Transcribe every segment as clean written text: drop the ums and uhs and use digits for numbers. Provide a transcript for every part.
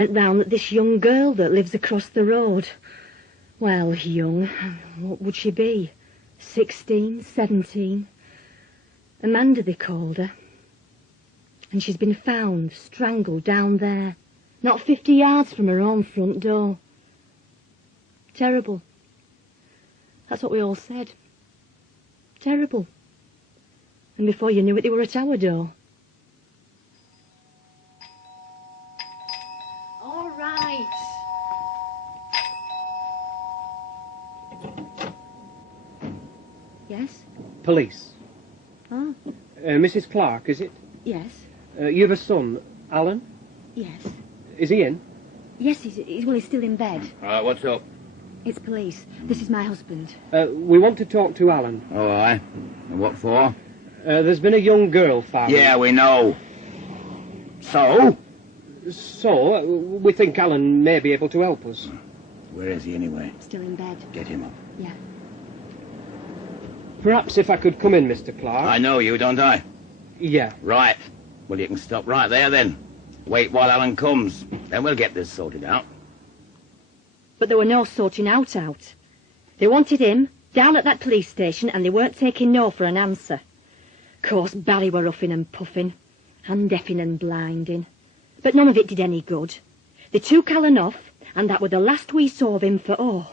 Went round that this young girl that lives across the road. Well, young, what would she be? 16, 17. Amanda, they called her. And she's been found, strangled down there, not 50 yards from her own front door. Terrible. That's what we all said. Terrible. And before you knew it, they were at our door. All right. Yes? Police. Oh. Mrs. Clark, is it? Yes. You have a son, Alan? Yes. Is he in? Yes, he's still in bed. What's up? It's police. This is my husband. We want to talk to Alan. Oh, aye. And what for? There's been a young girl found. Yeah, we know. So? So, we think Alan may be able to help us. Where is he anyway? Still in bed. Get him up. Yeah. Perhaps if I could come in, Mr. Clark. I know you, don't I? Yeah. Right. Well, you can stop right there then. Wait while Alan comes. Then we'll get this sorted out. But there were no sorting out. They wanted him down at that police station and they weren't taking no for an answer. Of course, Barry were huffing and puffing, and deafing and blinding. But none of it did any good. They took Alan off, and that were the last we saw of him for,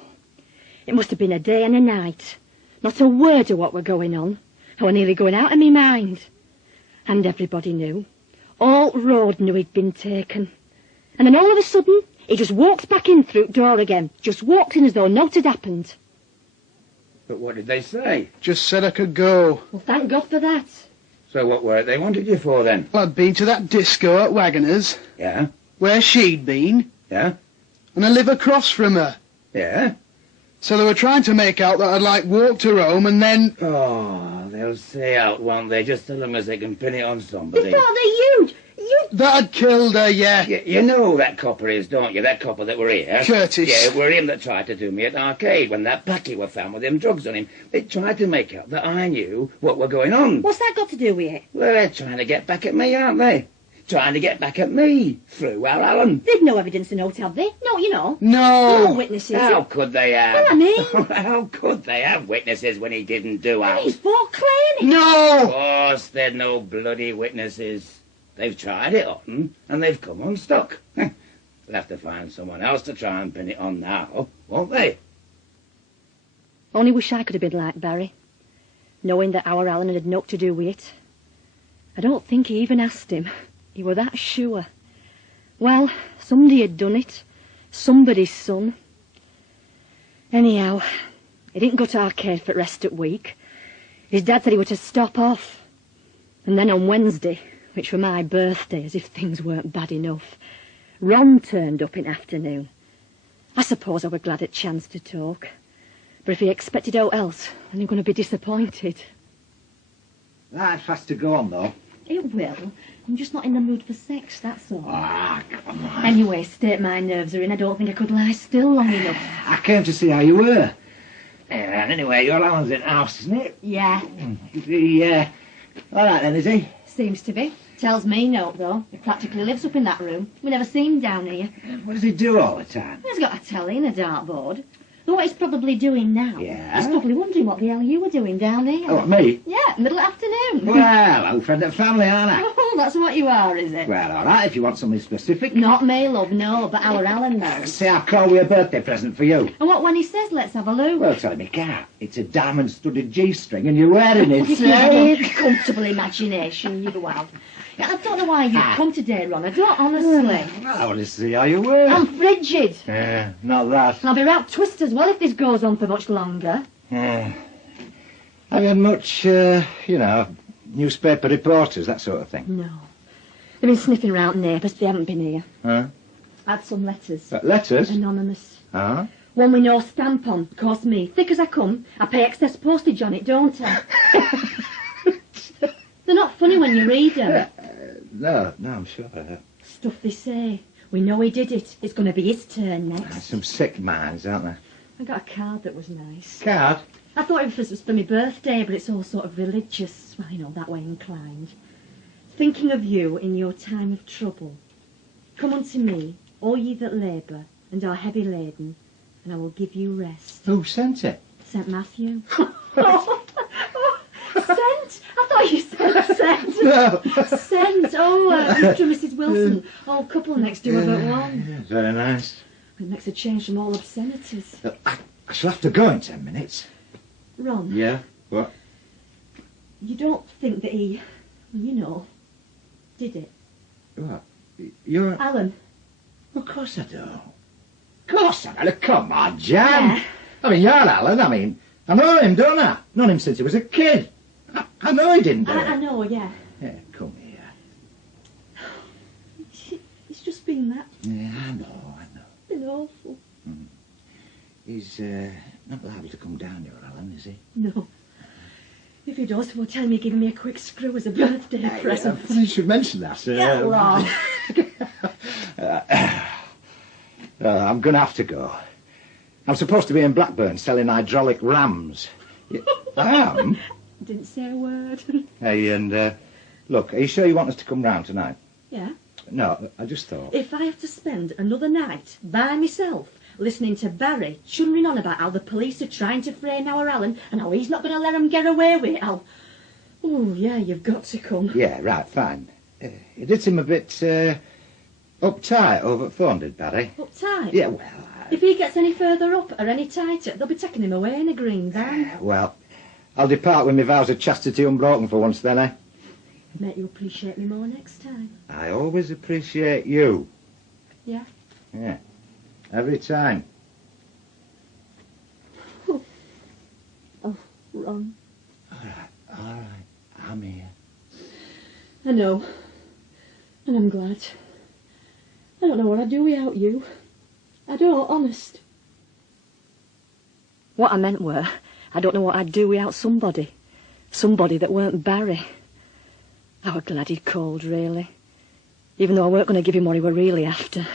it must have been a day and a night. Not a word of what were going on. I were nearly going out of my mind. And everybody knew. All road knew he'd been taken. And then all of a sudden, he just walks back in through the door again. Just walks in as though naught had happened. But what did they say? Just said I could go. Well, thank God for that. So what were it they wanted you for then? Well, I'd been to that disco at Wagoners, Yeah? where she'd been, Yeah? and I live across from her. Yeah? So they were trying to make out that I'd, walked her home and then... Oh, they'll say out, won't they? Just as long as they can pin it on somebody. They thought that you... That I'd killed her, yeah. You know who that copper is, don't you? That copper that were here. Curtis. Yeah, it were him that tried to do me at the arcade when that packy were found with them drugs on him. They tried to make out that I knew what were going on. What's that got to do with it? Well, they're trying to get back at me, aren't they? Trying to get back at me through our Alan. They've no evidence to note, have they? No, you know. No. No witnesses. How could they have? Well, I mean... How could they have witnesses when he didn't do And out? he's for claiming. Of No! course, they're no bloody witnesses. They've tried it on, and they've come unstuck. They'll have to find someone else to try and pin it on now, won't they? Only wish I could have been like Barry, knowing that our Alan had naught to do with it. I don't think he even asked him. He were that sure. Well, somebody had done it. Somebody's son. Anyhow, he didn't go to arcade for the rest of the week. His dad said he were to stop off. And then on Wednesday, which were my birthday, as if things weren't bad enough, Ron turned up in afternoon. I suppose I were glad at chance to talk. But if he expected aught else, then you're going to be disappointed. That has to go on, though. It will. I'm just not in the mood for sex, that's all. Ah, come on. Anyway, state my nerves are in. I don't think I could lie still long enough. I came to see how you were. And anyway, your Alan's in house, isn't it? Yeah, Yeah. All right then, is he? seems to be. Tells me no, though. He practically lives up in that room. We never seen him down here. What does he do all the time? He's got a telly and a dartboard. Though what he's probably doing now, Yeah? he's probably wondering what the hell you were doing down here. Oh, me? Yeah, middle of afternoon. Well, I'm friend of family, aren't I? Oh, that's what you are, is it? Well, all right, if you want something specific. Not me, love, no, but our Alan knows. Say, I'll call you a birthday present for you. And what when he says, let's have a look? Well, tell him you can't. It's a diamond-studded G-string and you're wearing it, If you have see? a comfortable imagination, you have. Yeah, I don't know why you've come today, Ron. I don't, honestly. I want to see how you were. I'm frigid. Yeah, not that. And I'll be round twist as well if this goes on for much longer. Yeah. Have you had much, newspaper reporters, that sort of thing? No. They've been sniffing round neighbours, but they haven't been here. Huh? I had some letters. Letters? Anonymous. Huh? One with no stamp on. Cost me. Thick as I come, I pay excess postage on it, don't I? They're not funny when you read them. No, I'm sure. Stuff they say. We know he did it. It's going to be his turn next. Some sick minds, aren't there? I got a card that was nice. Card? I thought it was for my birthday, but it's all sort of religious. Well, you know, that way inclined. Thinking of you in your time of trouble. Come unto me, all ye that labour and are heavy laden, and I will give you rest. Who sent it? St. Matthew. Sent? I thought you said sent. No. Sent. Oh, Mr. and Mrs. Wilson. Old couple next door but one. Yeah, very nice. It makes a change from all obscenities. I shall have to go in 10 minutes. Ron, Yeah? What? you don't think that he, you know, did it? What? You're... Alan. Of course I don't. Of course I don't. Come on, Jan. Yeah. I mean, you're Alan. I know him, don't I? Known him since he was a kid. I know he didn't do it. I know, yeah. Yeah, come here. It's just been that. Yeah, I know. Been awful. He's not liable to come down here, Alan, is he? No. If he does, we'll tell him you're giving me a quick screw as a birthday present. You should mention that. Yeah, Ron. I'm going to have to go. I'm supposed to be in Blackburn selling hydraulic rams. I am? Didn't say a word. Hey, and look, are you sure you want us to come round tonight? Yeah. No, I just thought... If I have to spend another night by myself listening to Barry chumming on about how the police are trying to frame our Alan and how he's not going to let them get away with it, I'll... Oh, yeah, you've got to come. Yeah, right, fine. It did seem a bit uptight over the phone, did Barry? Uptight? Yeah, well... If he gets any further up or any tighter, they'll be taking him away in a green van. Well, I'll depart with my vows of chastity unbroken for once then, eh? Make you appreciate me more next time. I always appreciate you. Yeah? Yeah. Every time. Oh, Ron. All right. I'm here. I know. And I'm glad. I don't know what I'd do without you. I don't, honest. What I meant were, I don't know what I'd do without somebody. Somebody that weren't Barry. I were glad he'd called, really. Even though I weren't going to give him what he were really after.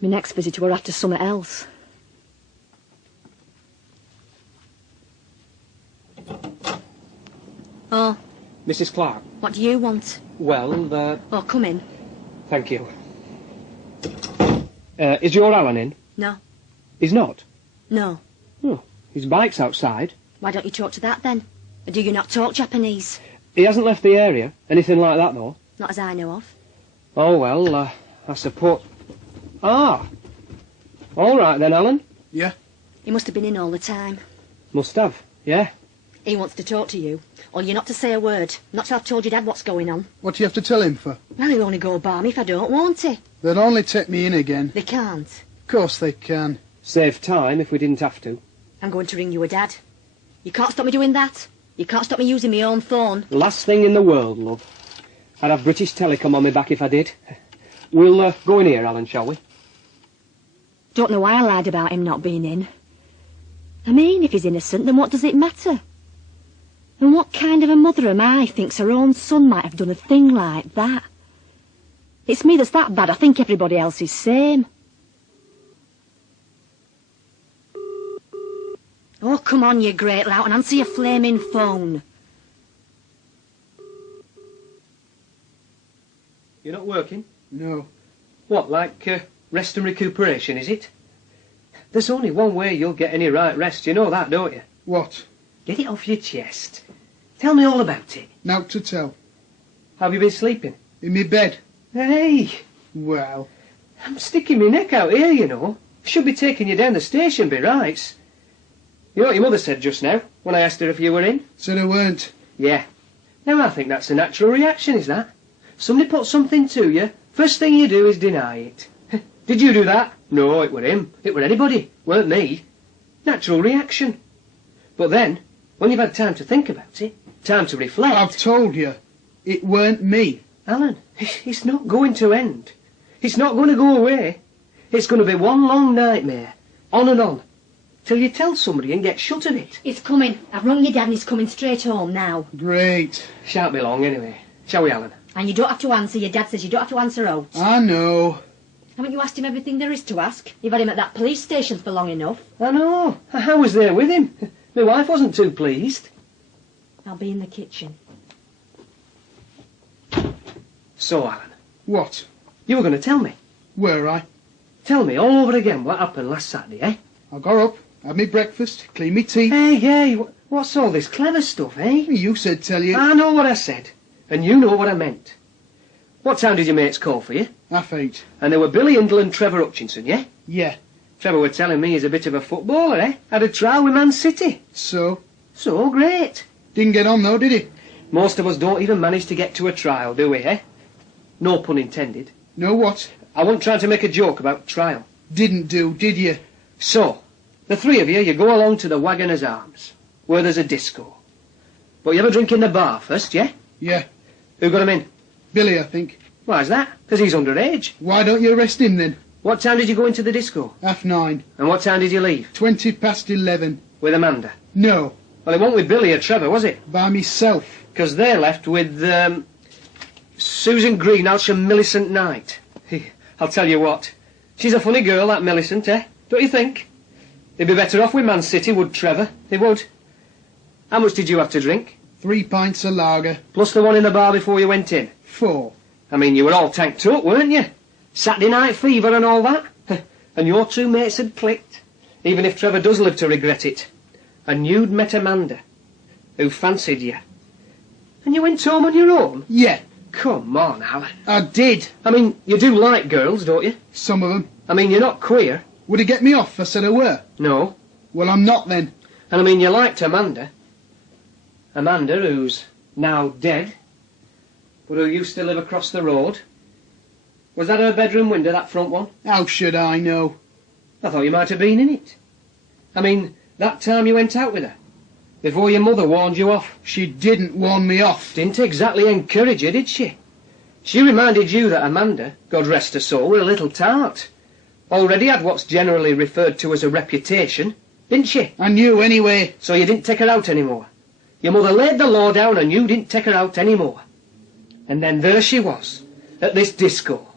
My next visitor were after something else. Oh, Mrs. Clark. what do you want? Well, Oh, come in. thank you. Is your Alan in? No. He's not? No. Oh, his bike's outside. Why don't you talk to that then? Or do you not talk Japanese? He hasn't left the area. Anything like that, though? Not as I know of. Oh, well, I suppose... Ah! All right then, Alan. Yeah? He must have been in all the time. Must have, yeah. He wants to talk to you. Or you're not to say a word. Not till I've told your dad what's going on. What do you have to tell him for? Well, he'll only go balmy if I don't, won't he? They'll only take me in again. They can't. Of course they can. Save time if we didn't have to. I'm going to ring you a dad. You can't stop me doing that. You can't stop me using my own phone. Last thing in the world, love. I'd have British Telecom on me back if I did. We'll go in here, Alan, shall we? Don't know why I lied about him not being in. I mean, if he's innocent, then what does it matter? And what kind of a mother am I thinks her own son might have done a thing like that? It's me that's that bad. I think everybody else is same. Oh, come on, you great lout, and answer your flaming phone. You're not working? No. What, like rest and recuperation, is it? There's only one way you'll get any right rest, you know that, don't you? What? Get it off your chest. Tell me all about it. Now to tell. Have you been sleeping? In me bed. Hey, Well, I'm sticking my neck out here, you know. Should be taking you down the station, be right. You know what your mother said just now, when I asked her if you were in? said I weren't. Yeah. Now I think that's a natural reaction, is that? Somebody puts something to you, first thing you do is deny it. Did you do that? No, it were him. It were anybody. Weren't me. Natural reaction. But then, when you've had time to think about it, time to reflect... I've told you, it weren't me. Alan, it's not going to end. It's not going to go away. It's going to be one long nightmare, on and on, till you tell somebody and get shut of it. It's coming. I've rung your dad and he's coming straight home now. Great. Shan't be long anyway. Shall we, Alan? And you don't have to answer. Your dad says you don't have to answer out. I know. Haven't you asked him everything there is to ask? You've had him at that police station for long enough. I know. I was there with him. My wife wasn't too pleased. I'll be in the kitchen. So, Alan, What? you were going to tell me. Were I? Tell me all over again what happened last Saturday, eh? I got up, had me breakfast, cleaned me teeth. Hey, what's all this clever stuff, eh? You said tell you. I know what I said, and you know what I meant. What time did your mates call for you? 8:30. And they were Billy Hindle and Trevor Hutchinson, yeah? Yeah. Trevor were telling me he's a bit of a footballer, eh? Had a trial with Man City. So? So great. Didn't get on though, did he? Most of us don't even manage to get to a trial, do we, eh? No pun intended. No what? I wasn't trying to make a joke about trial. Didn't do, did you? So, the three of you go along to the Wagoner's Arms, where there's a disco. But you have a drink in the bar first, yeah? Yeah. Who got him in? Billy, I think. Why's that? 'Cause he's underage. Why don't you arrest him then? What time did you go into the disco? 9:30. And what time did you leave? 11:20. With Amanda? No. Well, it wasn't with Billy or Trevor, was it? By myself. 'Cause they left with, Susan Greenhouse and Millicent Knight. I'll tell you what. She's a funny girl, that Millicent, eh? Don't you think? They'd be better off with Man City, would Trevor? They would. How much did you have to drink? 3 pints of lager. Plus the one in the bar before you went in? 4. I mean, you were all tanked up, weren't you? Saturday night fever and all that. And your two mates had clicked, even if Trevor does live to regret it. And you'd met Amanda, who fancied you. And you went home on your own? Yeah. Come on, Alan. I did. I mean, you do like girls, don't you? Some of them. I mean, you're not queer. Would it get me off if I said I were? No. Well, I'm not then. And I mean, you liked Amanda. Amanda, who's now dead, but who used to live across the road. Was that her bedroom window, that front one? How should I know? I thought you might have been in it. I mean, that time you went out with her, before your mother warned you off. She didn't warn me off. Didn't exactly encourage you, did she? She reminded you that Amanda, God rest her soul, were a little tart. Already had what's generally referred to as a reputation, didn't she? I knew anyway. So you didn't take her out anymore. Your mother laid the law down and you didn't take her out anymore. And then there she was, at this disco.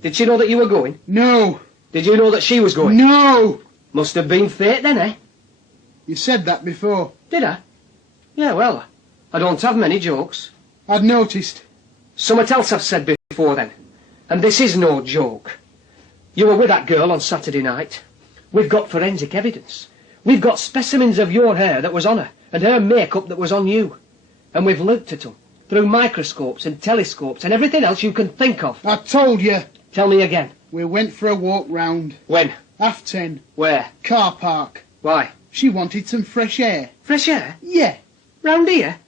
Did she know that you were going? No. Did you know that she was going? No. Must have been fate then, eh? You said that before. Did I? Yeah, well, I don't have many jokes. I'd noticed. Somewhat else I've said before then. And this is no joke. You were with that girl on Saturday night. We've got forensic evidence. We've got specimens of your hair that was on her, and her makeup that was on you. And we've looked at them, through microscopes and telescopes and everything else you can think of. I told you. Tell me again. We went for a walk round. When? 10:30. Where? Car park. Why? She wanted some fresh air. Fresh air? Yeah. Round here?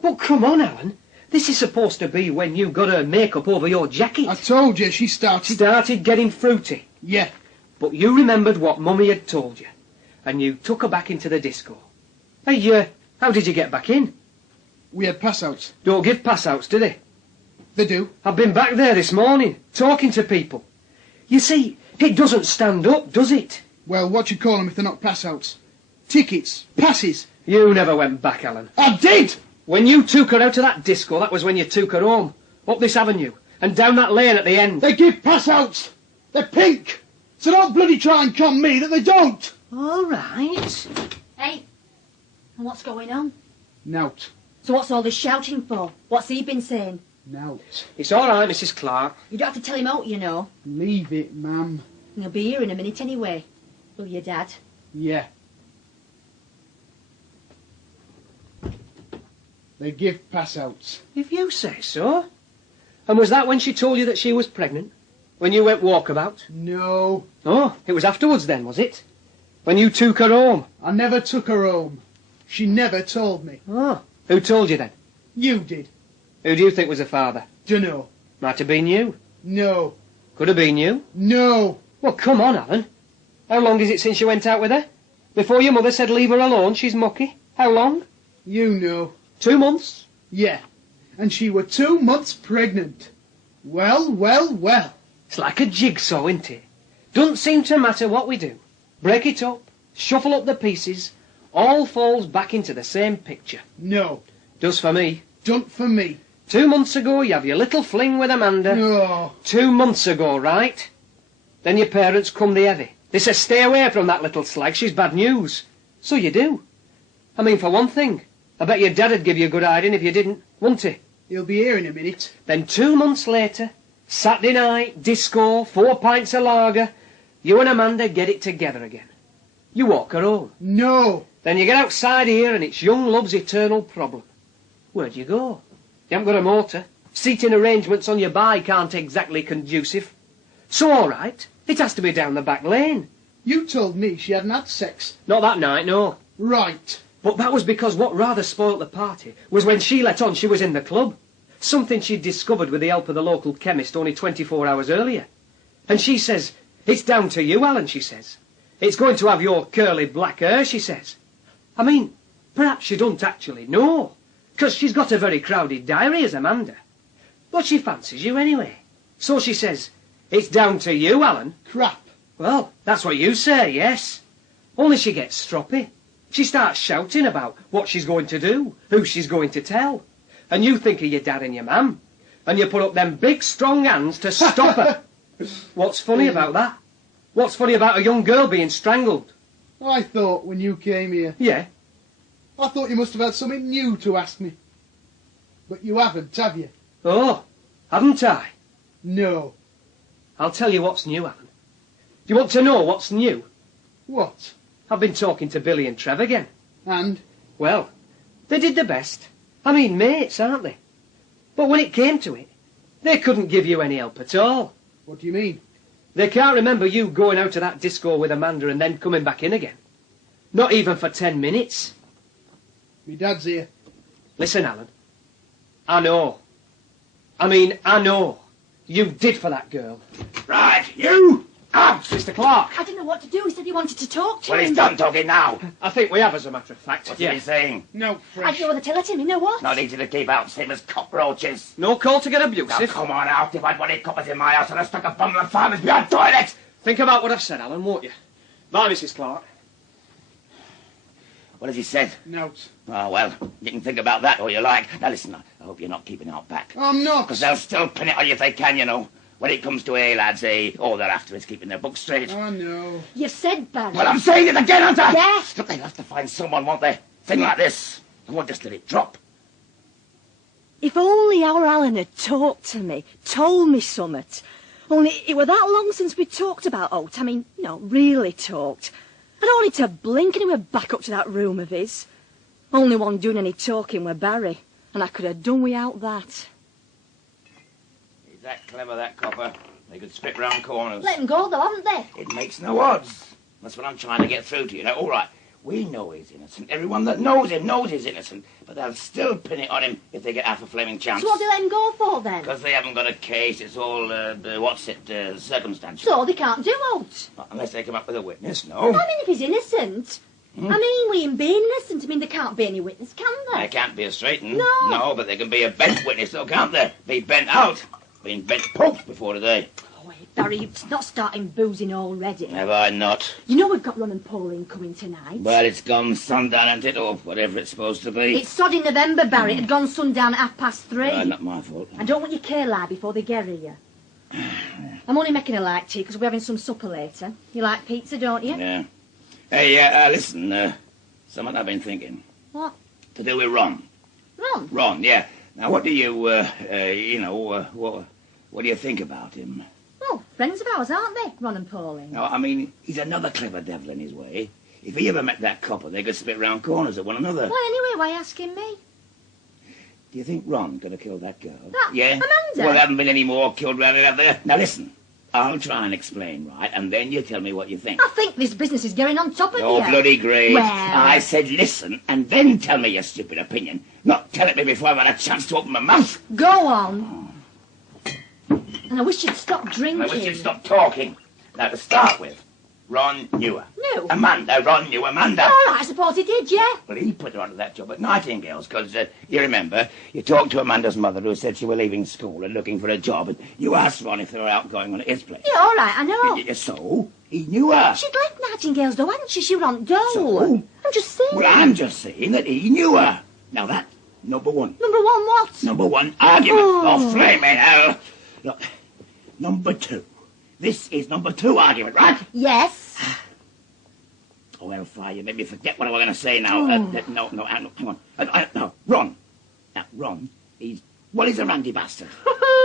Well, come on, Alan. This is supposed to be when you got her makeup over your jacket. I told you she started... Getting fruity. Yeah. But you remembered what Mummy had told you, and you took her back into the disco. Hey, how did you get back in? We had pass-outs. Don't give pass-outs, do they? They do. I've been back there this morning, talking to people. You see, it doesn't stand up, does it? Well, what you call them if they're not pass-outs? Tickets. Passes. You never went back, Alan. I did! When you took her out of that disco, that was when you took her home. Up this avenue, and down that lane at the end. They give pass-outs. They're pink. So don't bloody try and con me that they don't. All right. Hey, and what's going on? Nout. So what's all this shouting for? What's he been saying? Nout. It's all right, Mrs. Clark. You don't have to tell him out, you know. Leave it, ma'am. He'll be here in a minute anyway. Will you, Dad? Yeah. They give pass-outs. If you say so. And was that when she told you that she was pregnant? When you went walkabout? No. Oh, it was afterwards then, was it? When you took her home? I never took her home. She never told me. Oh, who told you then? You did. Who do you think was the father? Dunno. Might have been you. No. Could have been you. No. Well, come on, Alan. How long is it since you went out with her? Before your mother said leave her alone, she's mucky. How long? You know. 2 months? Yeah. And she were 2 months pregnant. Well, well, well. It's like a jigsaw, isn't it? Doesn't seem to matter what we do. Break it up, shuffle up the pieces, all falls back into the same picture. No. Does for me. Don't for me. 2 months ago, you have your little fling with Amanda. No. 2 months ago, right? Then your parents come the heavy. They say, stay away from that little slag, she's bad news. So you do. I mean, for one thing, I bet your dad'd give you a good hiding if you didn't, wouldn't he? He'll be here in a minute. Then 2 months later, Saturday night, disco, 4 pints of lager. You and Amanda get it together again. You walk her home. No. Then you get outside here and it's young love's eternal problem. Where'd you go? You haven't got a motor. Seating arrangements on your bike aren't exactly conducive. So all right, it has to be down the back lane. You told me she hadn't had sex. Not that night, no. Right. But that was because what rather spoilt the party was when she let on she was in the club. Something she'd discovered with the help of the local chemist only 24 hours earlier. And she says, "It's down to you, Alan," she says. "It's going to have your curly black hair," she says. I mean, perhaps she don't actually know, 'cause she's got a very crowded diary as Amanda. But she fancies you anyway. So she says, "It's down to you, Alan." Crap. Well, that's what you say, yes. Only she gets stroppy. She starts shouting about what she's going to do, who she's going to tell. And you think of your dad and your mum. And you put up them big, strong hands to stop her. What's funny about that? What's funny about a young girl being strangled? I thought when you came here, Yeah. I thought you must have had something new to ask me. But you haven't, have you? Oh, haven't I? No. I'll tell you what's new, Alan. Do you want to know what's new? What? I've been talking to Billy and Trev again. And? Well, they did their best. I mean, mates, aren't they? But when it came to it, they couldn't give you any help at all. What do you mean? They can't remember you going out to that disco with Amanda and then coming back in again. Not even for 10 minutes. Me dad's here. Listen, Alan. I know. I know. You did for that girl. Right, you! Out! Mr. Clark. I didn't know what to do. He said he wanted to talk to Well, him. he's done talking now. I think we have, as a matter of fact. What's he saying? No, I fresh. don't know whether to let him. You know what? Not easy to keep out, same as cockroaches. No call to get Now, abusive. come on out. If I'd wanted coppers in my house, I'd have stuck a bomb in the farmer's behind toilet. Think about what I've said, Alan, won't you? Bye, Mrs. Clark. What has he said? Note. Oh, well, you can think about that all you like. Now, listen, I hope you're not keeping out back. I'm not. Because they'll still pin it on you if they can, you know. When it comes to lads, all they're after is keeping their books straight. Oh, no. You've said, Barry. Well, I'm saying it again, aren't I? Yes. Look, they'll have to find someone, won't they? Thing like this. They won't just let it drop. If only our Alan had talked to me, told me summat. Only it were that long since we talked about Oat. I mean, no, really talked. I'd only to blink and he were back up to that room of his. Only one doing any talking were Barry, and I could have done without that. He's that clever, that copper. They could spit round corners. Let him go, though, haven't they? It makes no odds. That's what I'm trying to get through to you. Now, all right, we know he's innocent. Everyone that knows him knows he's innocent. But they'll still pin it on him if they get half a flaming chance. So what do they let him go for, then? Because they haven't got a case. It's all, circumstantial. So they can't do Oat. Not unless they come up with a witness, no. I mean, if he's innocent. I mean, with him being innocent, I mean, there can't be any witness, can there? They can't be a straight un. No. No, but they can be a bent witness, though, can't they? Be bent out. Been bent post before today. Oh, wait, Barry, you're not starting boozing already. Have I not? You know we've got Ron and Pauline coming tonight. Well, it's gone sundown, and it, or whatever it's supposed to be. It's sod in November, Barry. It had gone sundown at 3:30. Not my fault. I don't want your care lie before they get here. I'm only making a light tea because we're having some supper later. You like pizza, don't you? Yeah. Hey, listen, something I've been thinking. What? To do with Ron. Ron? Ron, yeah. Now, what do you, what do you think about him? Well, friends of ours, aren't they, Ron and Pauline? No, I mean, he's another clever devil in his way. If he ever met that copper, they could spit round corners at one another. Why, anyway, why asking me? Do you think Ron could have killed that girl? That Yeah? Amanda? Well, there haven't been any more killed round it up there. Now, listen. I'll try and explain, right? And then you tell me what you think. I think this business is going on top of Oh, you. bloody great. Well. I said listen, and then tell me your stupid opinion. Not tell it me before I've had a chance to open my mouth. Go on. And I wish you'd stop drinking. I wish you'd stop talking. Now, to start with, Ron knew her. Knew? Amanda, Ron knew Amanda. All right, I suppose he did, yeah. Well, he put her onto that job at Nightingale's, because, you remember, you talked to Amanda's mother who said she was leaving school and looking for a job, and you asked Ron if they were out going on at his place. Yeah, all right, I know. So, he knew her. She'd left Nightingale's, though, hadn't she? She was on dole. So? I'm just saying. Well, I'm just saying that he knew her. Now, that, number one. Number one, what? Number one argument. Oh. Oh, flaming hell. Look, number two. This is number two argument, right? Yes. Oh, hellfire, you made me forget what I was going to say now. Hang on. No, Ron. Now, Ron, he's a randy bastard.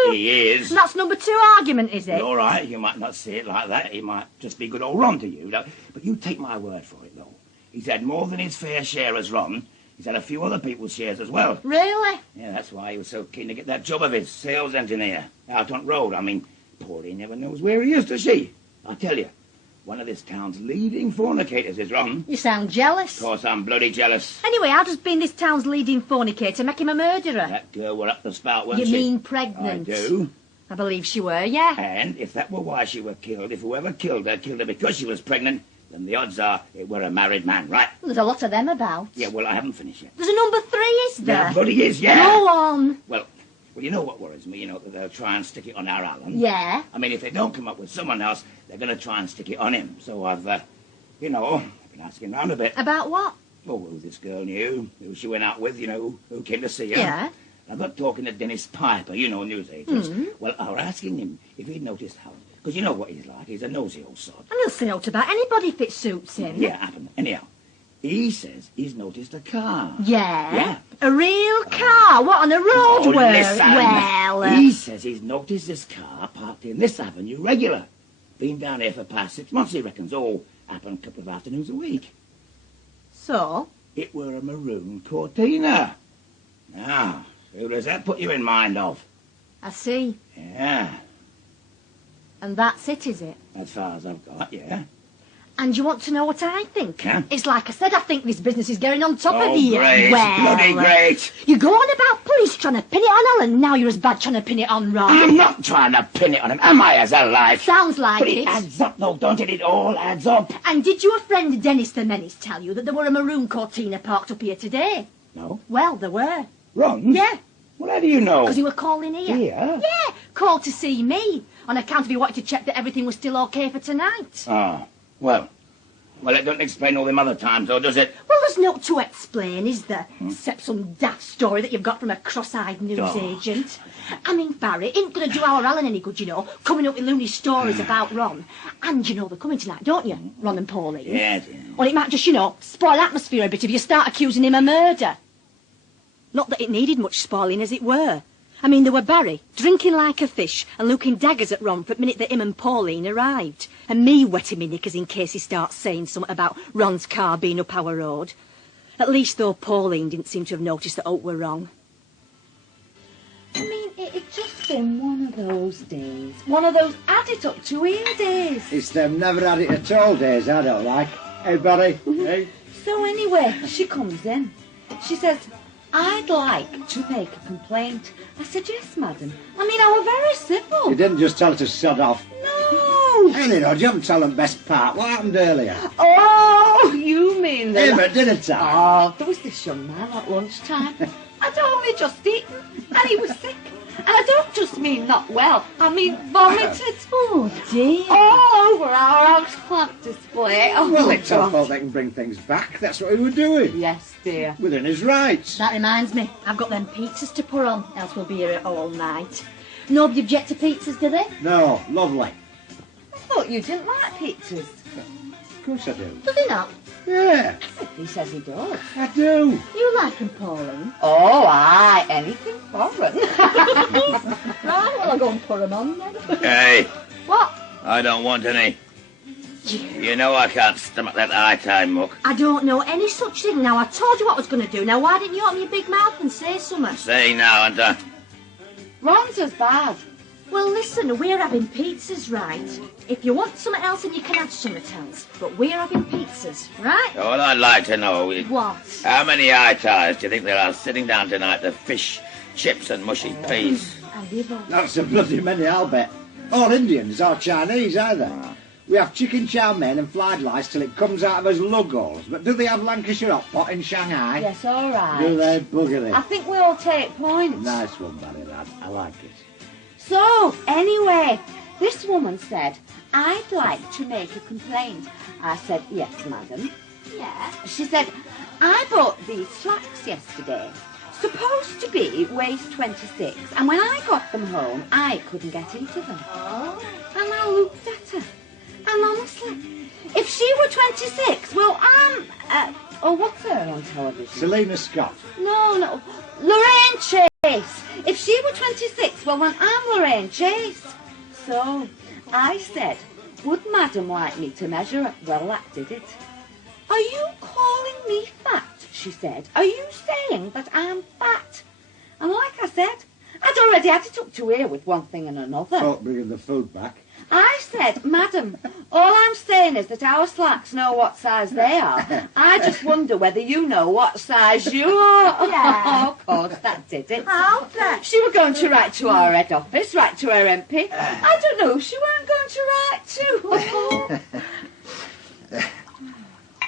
true. He is. And that's number 2 argument, is it? Well, all right, you might not see it like that. He might just be good old Ron to you. But you take my word for it, though. He's had more than his fair share as Ron. He's had a few other people's shares as well. Really? Yeah, that's why he was so keen to get that job of his, sales engineer, out on road. I mean, Pauline never knows where he is, does she? I tell you, one of this town's leading fornicators is Ron. You sound jealous. Of course, I'm bloody jealous. Anyway, how does being this town's leading fornicator make him a murderer? That girl were up the spout, weren't You she? mean pregnant? I do. I believe she were, yeah. And if that were why she were killed, if whoever killed her because she was pregnant, then the odds are it were a married man, right? There's a lot of them about. Yeah, well, I haven't finished yet. There's a number 3, is there? There bloody is, yeah. Go on. Well, you know what worries me? You know, that they'll try and stick it on our Alan. Yeah. I mean, if they don't come up with someone else, they're going to try and stick it on him. So I've been asking round a bit. About what? Oh, who this girl knew, who she went out with, you know, who came to see her. Yeah. I got talking to Dennis Piper, you know, newsagent. Well, I was asking him if he'd noticed how, because you know what he's like, he's a nosy old sod. And he'll say out about anybody if it suits him. Yeah, happened. Anyhow, he says he's noticed a car. Yeah? Yeah. A real car? What, on a road? Oh, where? listen. Well... He says he's noticed this car parked in this avenue regular. Been down here for past 6 months, he reckons. All happened a couple of afternoons a week. So? It were a Maroon Cortina. Now, who does that put you in mind of? I see. Yeah, And that's it, is it? as far as I've got, yeah. And you want to know what I think? Yeah. It's like I said, I think this business is getting on top Oh, of you. great, Well, bloody great. You go on about police trying to pin it on Alan, now you're as bad trying to pin it on Ron. I'm not trying to pin it on him, am I, as a life? Sounds like But it. it adds up, though, don't it? It all adds up. And did your friend Dennis the Menace tell you that there were a Maroon Cortina parked up here today? No? Well, there were. Ron? Yeah, Well, how do you know? because he were calling here. Here? Yeah, called to see me, on account of he wanted to check that everything was still okay for tonight. Oh, well, it doesn't explain all them other times, though, does it? Well, there's no to explain, is there? Except some daft story that you've got from a cross-eyed newsagent. I mean, Barry, ain't going to do our Alan any good, you know, coming up with loony stories about Ron. And you know they're coming tonight, don't you, Ron and Pauline? Yes. Well, it might just, you know, spoil the atmosphere a bit if you start accusing him of murder. Not that it needed much spoiling, as it were. I mean, there were Barry, drinking like a fish and looking daggers at Ron for the minute that him and Pauline arrived. And me wetting me knickers in case he starts saying something about Ron's car being up our road. At least, though, Pauline didn't seem to have noticed that Oak were wrong. I mean, it just been one of those days. One of those add it up to here days. It's them never had it at all days I don't like. Hey, buddy. Hey. So anyway, she comes in. She says, I'd like to make a complaint. I said, yes, madam. I mean, I were very civil. You didn't just tell her to sod off. No. Hey, no, you haven't told them best part. What happened earlier? Oh, you mean that? Him at dinner time. Oh, there was this young man at lunchtime. I'd only just eaten, and he was sick. And I don't just mean not well, I mean vomited. Oh, dear. All over our house clock display. Oh, Well, it's our God. fault they can bring things back. That's what we were doing. Yes, dear. Within his rights. That reminds me, I've got them pizzas to put on, else we'll be here all night. Nobody object to pizzas, do they? No, lovely. I thought you didn't like pizzas. Of course I do. Does he not? Yeah, He says he does. I do. You like them, Pauline? Oh, aye, anything foreign. Right, well, I'll go and put them on then. Hey, What? I don't want any. You know I can't stomach that high-time muck. I don't know any such thing. Now, I told you what I was going to do. Now, why didn't you open your big mouth and say something? Say now, and Ron's as bad. Well, listen, we're having pizzas, right? If you want something else, then you can have something else. But we're having pizzas, right? all I'd like to know is What? how many high-ties do you think there are sitting down tonight to fish, chips and mushy peas? And you've all... That's a bloody many, I'll bet. All Indians or Chinese, either. We have chicken chow mein and fried rice till it comes out of us lug holes. But do they have Lancashire hot pot in Shanghai? Yes, all right. Do they bugger I it? think we all take points. Nice one, Barry, lad. I like it. So, anyway, this woman said, I'd like to make a complaint. I said, yes, madam. Yeah. She said, I bought these slacks yesterday. Supposed to be waist 26. And when I got them home, I couldn't get into them. Oh. And I looked at her. And honestly, if she were 26, well, oh, what's her on television? Selena Scott. No, Lorraine Chase. If she were 26, well, then I'm Lorraine Chase. So, I said, would Madam like me to measure up? Well, that did it. Are you calling me fat? She said. Are you saying that I'm fat? And like I said, I'd already had it up to here with one thing and another. Thought bringing the food back. I said, Madam, all I'm saying is that our slacks know what size they are. I just wonder whether you know what size you are. Yeah. Of course, that did it. I'll bet. She were going to write to our head office, write to her MP. I don't know who she weren't going to write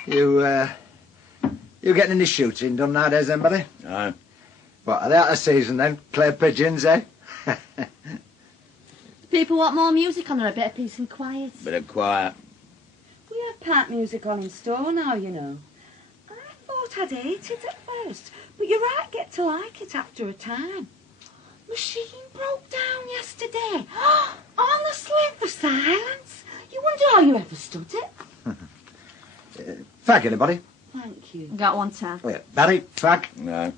to. You getting any shooting done nowadays, then, buddy? No. What, are they out of season then? Clay pigeons, eh? People want more music on or a bit of peace and quiet. Bit of quiet. We have part music on in store now, you know. I thought I'd hate it at first, but you're right, get to like it after a time. Machine broke down yesterday. Honestly, the silence. You wonder how you ever stood it. Fag, anybody? Thank you. Got one time. Wait, Barry, fag? No.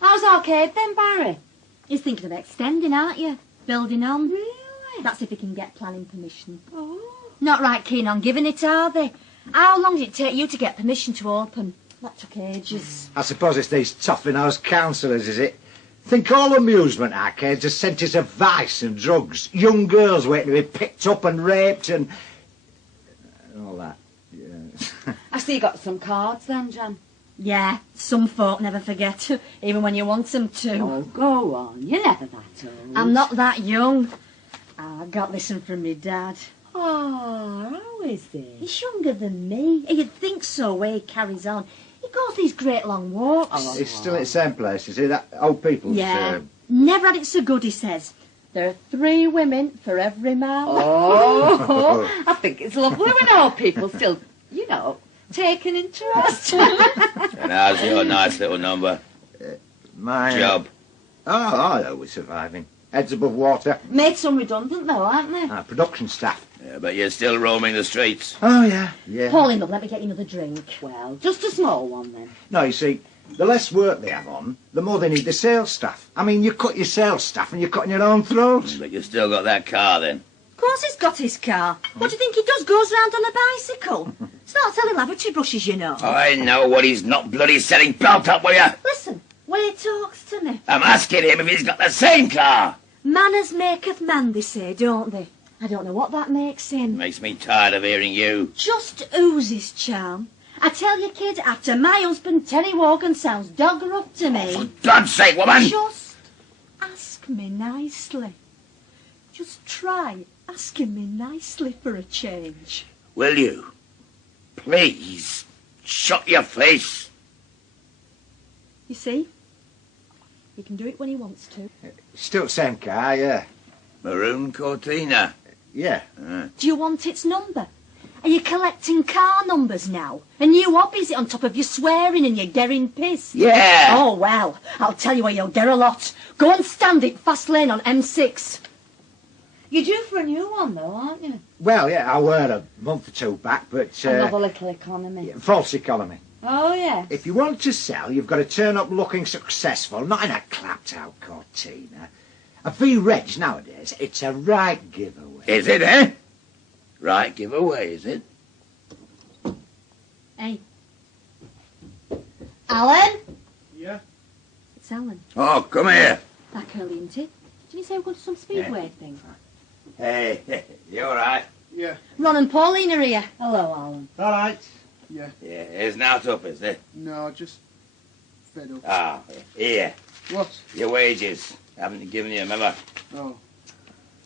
How's Arcade then, Barry? He's thinking of extending, aren't you? Building on. Really? That's if he can get planning permission. Oh. Not right keen on giving it, are they? How long did it take you to get permission to open? That took ages. I suppose it's these tough-in-house councillors, is it? Think all amusement arcades are centres of vice and drugs. Young girls waiting to be picked up and raped and all that. Yeah. I see you got some cards then, Jan. Yeah, some folk never forget, even when you want them to. Oh, go on. You're never that old. I'm not that young. I got this one from my dad. Oh, how is he? He's younger than me. You'd think so, way he carries on. He goes these great long walks. Oh. It's still at the same place, is it? That old people's... Yeah. Never had it so good, he says. There are 3 women for every man. Oh, I think it's lovely when old people still, you know, take an interest. And how's your nice little number? My... Job. Oh, no, we're surviving. Heads above water. Made some redundant though, aren't they? Production staff. Yeah, but you're still roaming the streets. Oh, yeah, yeah. Pauline, love, let me get you another drink. Well, just a small one then. No, you see, the less work they have on, the more they need the sales staff. I mean, you cut your sales staff and you're cutting your own throat. But you've still got that car then. Of course he's got his car. What do you think he does? Goes round on a bicycle. It's not selling lavatory brushes, you know. I know what he's not bloody selling. Belt up with you. Listen, when he talks to me. I'm asking him if he's got the same car. Manners maketh man, they say, don't they? I don't know what that makes him. Makes me tired of hearing you. Just oozes charm. I tell you, kid, after my husband, Terry Wogan, sounds dog rough to me. For God's sake, woman! Just ask me nicely. Just try asking me nicely for a change. Will you? Please. Shut your face. You see? He can do it when he wants to. Still the same car, yeah. Maroon Cortina. Yeah. Do you want its number? Are you collecting car numbers now? A new hobby, is it, on top of your swearing and your getting pissed? Yeah. Oh, well, I'll tell you where you'll get a lot. Go and stand it, fast lane on M6. You're due for a new one though, aren't you? Well, yeah, I were a month or 2 back, but... Another little economy. false economy. Oh, yeah. If you want to sell, you've got to turn up looking successful, not in a clapped-out Cortina. A V-Reg nowadays, it's a right giveaway. Is it, eh? Right giveaway, is it? Hey. Alan? Yeah? It's Alan. Oh, come here. Back early, isn't it? Didn't you say we're going to some speedway thing? Hey, you all right? Yeah. Ron and Pauline are here. Hello, Alan. All right. Yeah. Yeah, it's not up, is it? No, just fed up. Ah, here. What? Your wages. Haven't given you, remember? Oh.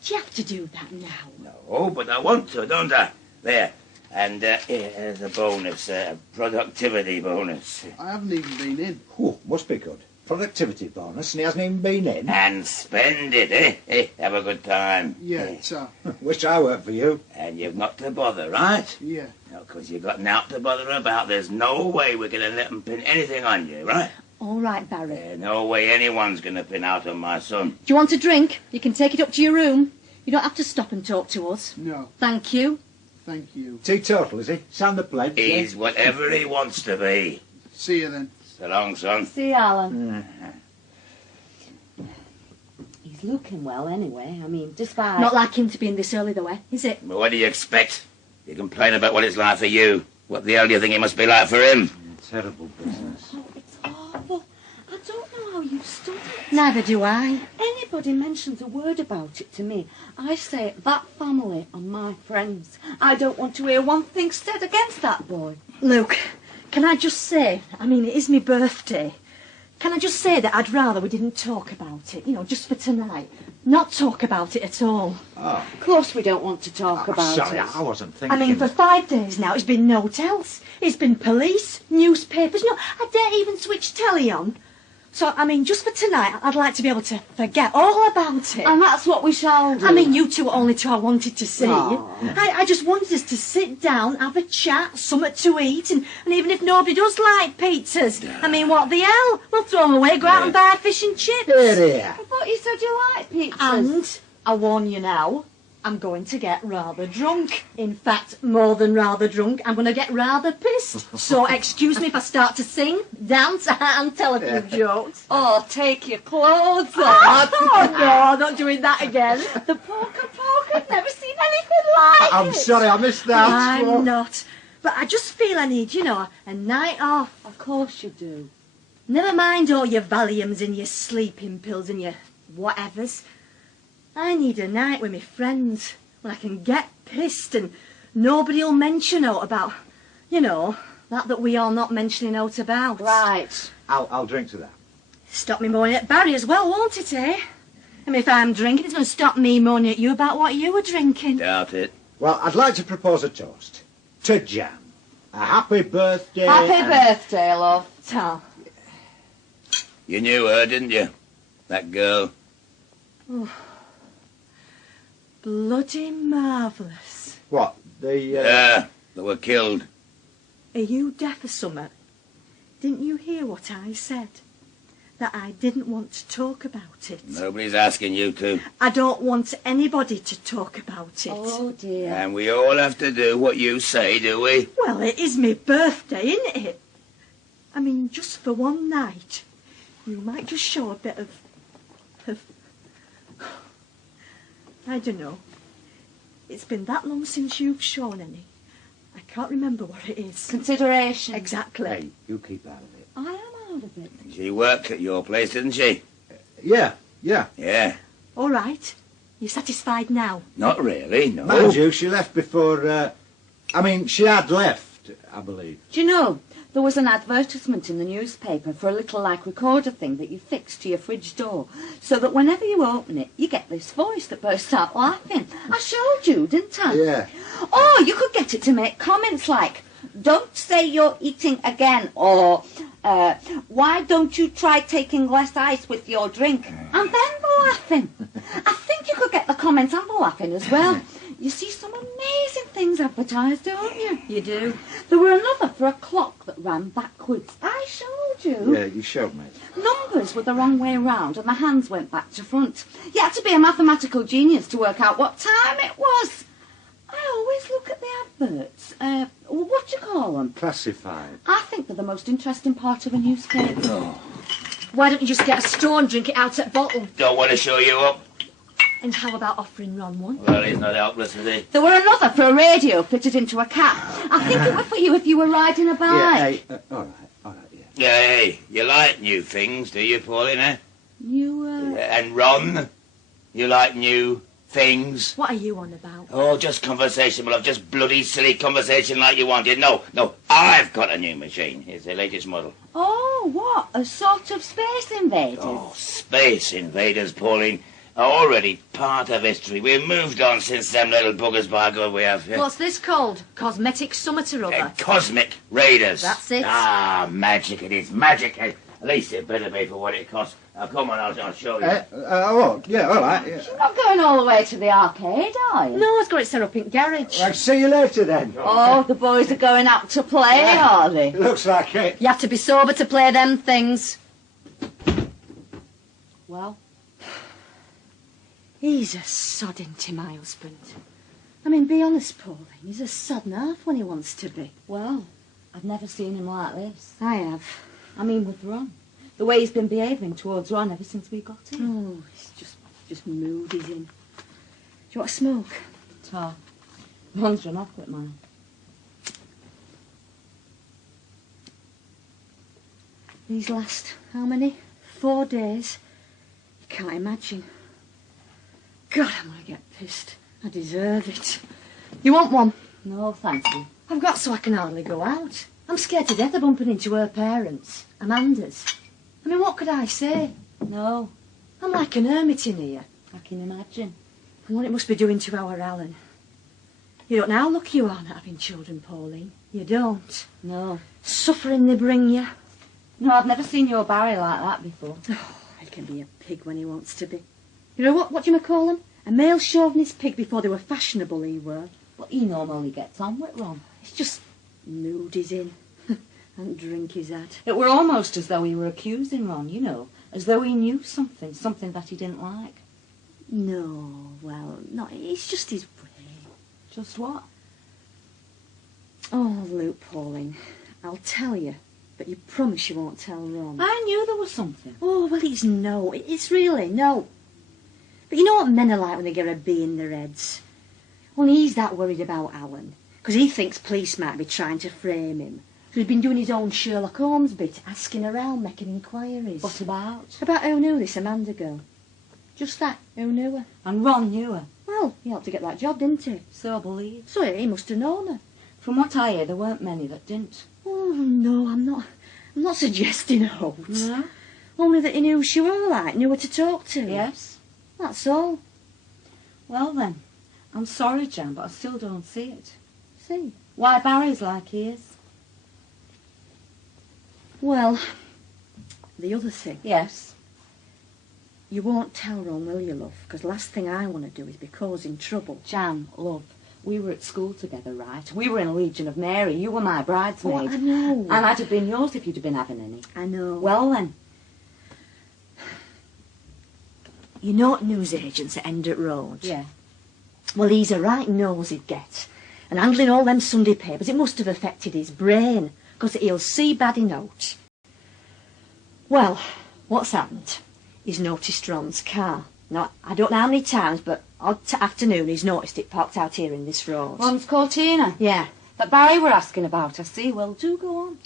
Do you have to do that now? No, but I want to, don't I? There. And here's a bonus, a productivity bonus. I haven't even been in. Oh, must be good. Productivity bonus, and he hasn't even been in. And spend it, eh? Have a good time. Yeah, it's Wish I worked for you. And you've not to bother, right? yeah. No, 'cause you've got naught to bother about. There's no way we're going to let them pin anything on you, right? All right, Barry. No way anyone's going to pin out on my son. Do you want a drink? You can take it up to your room. You don't have to stop and talk to us. No, Thank you. thank you. Teetotal, is he? Sound the pledge. He's whatever he wants to be. See you then. So long, son. See you, Alan. He's looking well, anyway. I mean, despite... Not like him to be in this early, though, is it? Well, what do you expect? You complain about what it's like for you. What the hell do you think it must be like for him? Terrible business. Oh, it's awful. I don't know how you've stood it. Neither do I. Anybody mentions a word about it to me, I say, that family are my friends. I don't want to hear one thing said against that boy. Luke, can I just say, I mean, it is my birthday. Can I just say that I'd rather we didn't talk about it, just for tonight. Not talk about it at all. Oh. Of course we don't want to talk about Sorry, it. I wasn't thinking. I mean, for 5 days now, it's been naught else. It's been police, newspapers. No, I daren't even switch telly on. So, I mean, just for tonight, I'd like to be able to forget all about it. And that's what we shall do. I mean, you two are only two I wanted to see. Oh. I just wanted us to sit down, have a chat, something to eat, and even if nobody does like pizzas, I mean, what the hell? We'll throw them away, go out and buy fish and chips. Here. I thought you said you like pizzas. And, I warn you now, I'm going to get rather drunk. In fact, more than rather drunk, I'm going to get rather pissed. So excuse me if I start to sing, dance, and tell a few jokes. Oh, take your clothes off. Oh, no, I'm not doing that again. The poker, I've never seen anything like I'm it. sorry, I missed that. I'm not. But I just feel I need, a night off. Of course you do. Never mind all your Valiums and your sleeping pills and your whatevers. I need a night with my friends when I can get pissed and nobody'll mention out about, that we are not mentioning out about. Right. I'll drink to that. Stop me moaning at Barry as well, won't it, eh? I mean, if I'm drinking, it's going to stop me moaning at you about what you were drinking. Doubt it. Well, I'd like to propose a toast. To Jan. A happy birthday. Happy birthday, love. Tal. You knew her, didn't you? That girl. Oh. Bloody marvellous. What? The, Yeah, they were killed. Are you deaf or something? Didn't you hear what I said? That I didn't want to talk about it. Nobody's asking you to. I don't want anybody to talk about it. Oh, dear. And we all have to do what you say, do we? Well, it is my birthday, isn't it? I mean, just for one night, you might just show a bit of I don't know. It's been that long since you've shown any. I can't remember what it is. Consideration. Exactly. Hey, you keep out of it. I am out of it. She worked at your place, didn't she? Yeah. Yeah. All right. You satisfied now? Not really, no. Mind you, she left before, she had left, I believe. Do you know, there was an advertisement in the newspaper for a little, recorder thing that you fix to your fridge door, so that whenever you open it, you get this voice that bursts out laughing. I showed you, didn't I? Yeah. Or you could get it to make comments like, "Don't say you're eating again," or, "Why don't you try taking less ice with your drink?" And then the laughing. I think you could get the comments and the laughing as well. You see some amazing things advertised, don't you? You do. There were another for a clock that ran backwards. I showed you. Yeah, you showed me. Numbers were the wrong way round and the hands went back to front. You had to be a mathematical genius to work out what time it was. I always look at the adverts. What do you call them? Classified. I think they're the most interesting part of a newspaper. Oh. Why don't you just get a straw and drink it out at bottle? Don't want to show you up. And how about offering Ron one? Well, he's not helpless, is he? There were another for a radio fitted into a cap. I think it was for you if you were riding a bike. Yeah, hey, all right, yeah. Yeah, hey, you like new things, do you, Pauline, eh? You, And Ron? You like new things? What are you on about? Oh, just conversation, well, just bloody silly conversation like you wanted. No, I've got a new machine. It's the latest model. Oh, what? A sort of Space Invaders? Oh, Space Invaders, Pauline. Already part of history. We've moved on since them little buggers, by God, we have. What's this called? Cosmetic Summit or other? Cosmic Raiders. That's it. Ah, magic it is, magic. At least it better be for what it costs. Now, come on, I'll show you. Yeah, all right. Yeah. You're not going all the way to the arcade, are you? No, it's got it set up in garage. Right, see you later then. Oh, the boys are going out to play, are they? Looks like it. You have to be sober to play them things. Well, He's a sod, isn't he, my husband? I mean, be honest, Pauline. He's a sod and a half when he wants to be. well, I've never seen him like this. I have. I mean, with Ron. The way he's been behaving towards Ron ever since we got him. Oh, he's just Just mood he's in. Do you want a smoke? Tar. One's run off with mine. These last, how many? 4 days. You can't imagine. God, I'm going to get pissed. I deserve it. You want one? No, thank you. I've got so I can hardly go out. I'm scared to death of bumping into her parents, Amanda's. I mean, what could I say? No, I'm like an hermit in here. I can imagine. And what it must be doing to our Alan. You don't know how lucky you are not having children, Pauline. You don't. No. Suffering they bring you. No, I've never seen your Barry like that before. Oh, he can be a pig when he wants to be. You know what do you call him? A male chauvinist pig before they were fashionable, he were. But he normally gets on with Ron. It's just mood he's in. And drink he's had. It were almost as though he were accusing Ron, you know, as though he knew something that he didn't like. No, well, no, it's just his way. Just what? Oh, Luke, Pauline, I'll tell you, but you promise you won't tell Ron. I knew there was something. Oh, well, it's no. It's really no. But you know what men are like when they get a bee in their heads? Only he's that worried about Alan, because he thinks police might be trying to frame him. So he's been doing his own Sherlock Holmes bit, asking around, making inquiries. What about? About who knew this Amanda girl. Just that, who knew her. And Ron knew her. Well, he helped to get that job, didn't he? So I believe. So he must have known her. From what I hear, there weren't many that didn't. Oh, no, I'm not suggesting hoax. No? Only that he knew who she were like, knew her to talk to. Yes. That's all. Well then, I'm sorry, Jan, but I still don't see it. See? Why Barry's like he is. Well, the other thing. Yes. You won't tell Ron, will you, love? Because last thing I want to do is be causing trouble. Jan, love, we were at school together, right? We were in Legion of Mary. You were my bridesmaid. Oh, I know. And I'd have been yours if you'd have been having any. I know. Well then. You know what newsagents at Endert Road? Yeah. Well, he's a right nosy get. And handling all them Sunday papers, it must have affected his brain. Because he'll see bad note. Well, what's happened? He's noticed Ron's car. Now, I don't know how many times, but odd afternoon he's noticed it parked out here in this road. Ron's Cortina. Yeah. That Barry were asking about, I see. Well, do go on.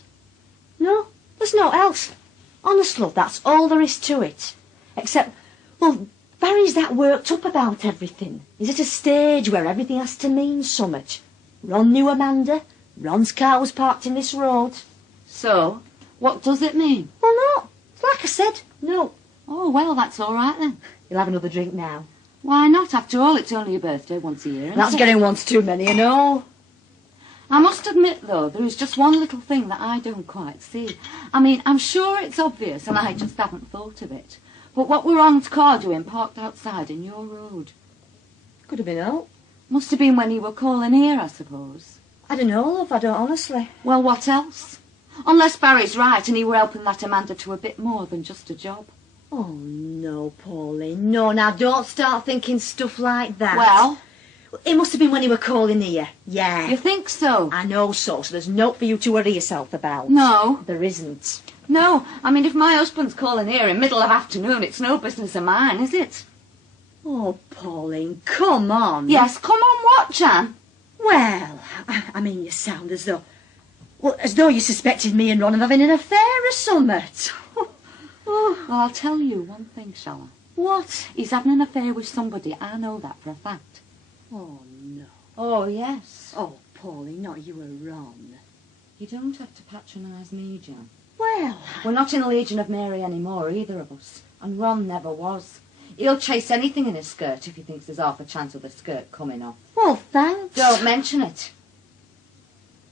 No, there's no else. Honest, love, that's all there is to it. Except, well, Barry's that worked up about everything. He's at a stage where everything has to mean something. Ron knew Amanda. Ron's car was parked in this road. So, what does it mean? Well, no. Like I said, no. Oh, well, that's all right then. You'll have another drink now. Why not? After all, it's only your birthday once a year, isn't That's it? getting once too many, you know. I must admit, though, there is just one little thing that I don't quite see. I mean, I'm sure it's obvious, and I just haven't thought of it. But what were Ron's car doing parked outside in your road? Could have been out. Must have been when you were calling here, I suppose. I don't know, love, I don't honestly. Well, what else? Unless Barry's right and he were helping that Amanda to a bit more than just a job. Oh, no, Pauline. No, now don't start thinking stuff like that. Well? It must have been when he were calling here. Yeah. You think so? I know so there's naught for you to worry yourself about. No. There isn't. No, I mean, if my husband's calling here in middle of afternoon, it's no business of mine, is it? Oh, Pauline, come on. Yes, come on, what, Jan? Well, I mean, you sound as though... Well, as though you suspected me and Ron of having an affair or something. Well, I'll tell you one thing, shall I? What? He's having an affair with somebody. I know that for a fact. Oh, no. Oh, yes. Oh, Pauline, not you or Ron. You don't have to patronise me, Jan. Well... We're not in the Legion of Mary anymore, either of us. And Ron never was. He'll chase anything in his skirt if he thinks there's half a chance of the skirt coming off. Well, thanks. Don't mention it.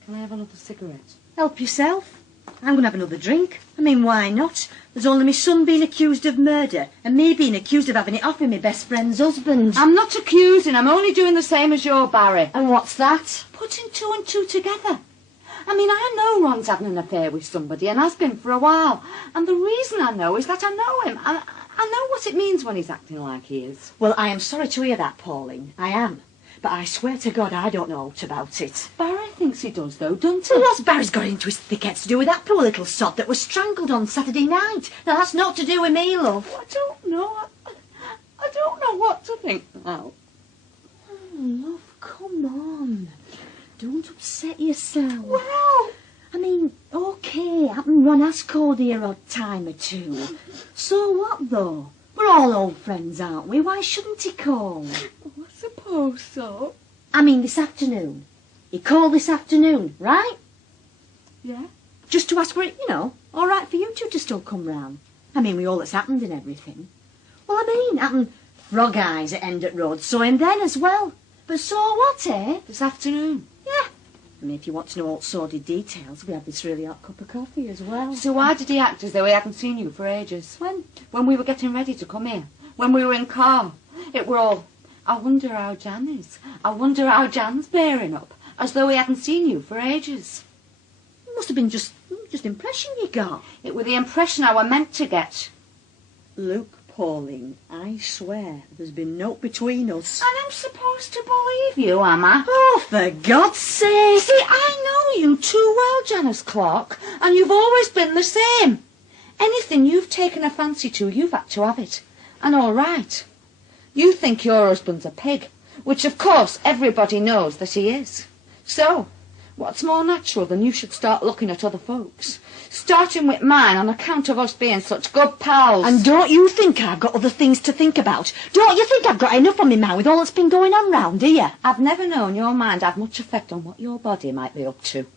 Can I have another cigarette? Help yourself. I'm going to have another drink. I mean, why not? There's only my son being accused of murder and me being accused of having it off with my best friend's husband. I'm not accusing. I'm only doing the same as your Barry. And what's that? Putting two and two together. I mean, I know Ron's having an affair with somebody and has been for a while. And the reason I know is that I know him. I know what it means when he's acting like he is. Well, I am sorry to hear that, Pauline. I am. But I swear to God I don't know aught about it. Barry thinks he does, though, doesn't he? Well, what's Barry's got into his thickets to do with that poor little sod that was strangled on Saturday night? Now, that's not to do with me, love. I don't know. I I don't know what to think now. Oh, love, come on. Don't upset yourself. Well, I mean, OK, Ron has called here odd time or two. So what, though? We're all old friends, aren't we? Why shouldn't he call? I suppose so. I mean, this afternoon. He called this afternoon, right? Yeah. Just to ask for it, all right for you two to still come round. I mean, with all that's happened and everything. Well, I mean, happened frog eyes at End at Road, saw him then as well. But so what, eh? This afternoon. Yeah. I mean, if you want to know all sordid details, we had this really hot cup of coffee as well. So why did he act as though he hadn't seen you for ages? When? When we were getting ready to come here. When we were in car. It were all, I wonder how Jan is. I wonder how Jan's bearing up. As though he hadn't seen you for ages. It must have been just impression you got. It were the impression I were meant to get. Look, Pauline, I swear there's been naught between us. And I'm supposed to believe you, am I? Oh, for God's sake! See, I know you too well, Janice Clark, and you've always been the same. Anything you've taken a fancy to, you've had to have it. And all right. You think your husband's a pig, which of course everybody knows that he is. So, what's more natural than you should start looking at other folks? Starting with mine on account of us being such good pals. And don't you think I've got other things to think about? Don't you think I've got enough on my mind with all that's been going on round here? I've never known your mind have much effect on what your body might be up to.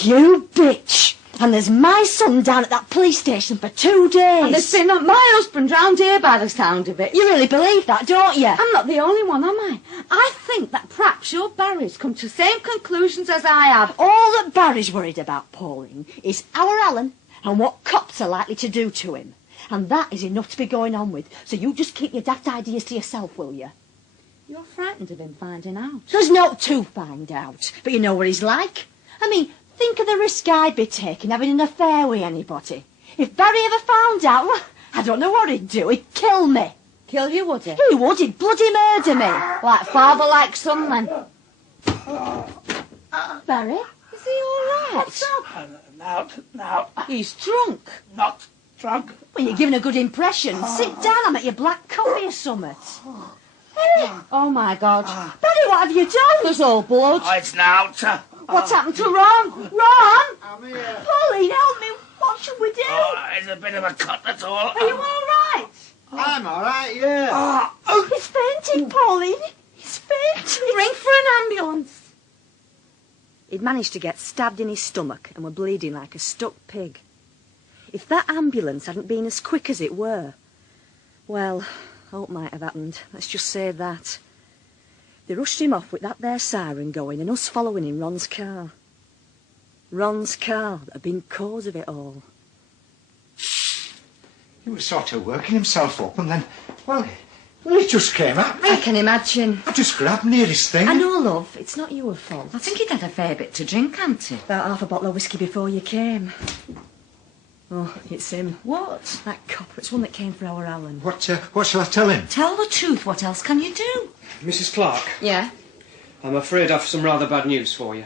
You bitch! And there's my son down at that police station for 2 days. And there's been my husband round here by the sound of it. You really believe that, don't you? I'm not the only one, am I? I think that perhaps your Barry's come to the same conclusions as I have. All that Barry's worried about, Pauline, is our Alan and what cops are likely to do to him. And that is enough to be going on with. So you just keep your daft ideas to yourself, will you? You're frightened of him finding out. There's not to find out, but you know what he's like. I mean, think of the risk I'd be taking having an affair with anybody. If Barry ever found out, well, I don't know what he'd do. He'd kill me. Kill you, would he? He would. He'd bloody murder me. Like father, like son, then. Barry, is he all right? What's up? Now, He's drunk. not drunk. Well, you're giving a good impression. Sit down. I'm at your black coffee or something. Oh, my God. Barry, what have you done? There's all blood. Oh, it's now. What's happened to Ron? Ron? I'm here. Pauline, help me. What should we do? Oh, it's a bit of a cut, that's all. Are you all right? I'm all right, yeah. He's fainting, Pauline. He's fainting. Ring for an ambulance. He'd managed to get stabbed in his stomach and were bleeding like a stuck pig. If that ambulance hadn't been as quick as it were, well, hope might have happened. Let's just say that. They rushed him off with that there siren going and us following in Ron's car. Ron's car that had been cause of it all. He was sort of working himself up and then, well, he just came at me. I can imagine. I just grabbed nearest thing. I know, love. It's not your fault. I think he'd had a fair bit to drink, hadn't he? About half a bottle of whiskey before you came. Oh, it's him. What? That cop. It's one that came for our Alan. What shall I tell him? Tell the truth. What else can you do? Mrs. Clark, Yeah? I'm afraid I've some rather bad news for you.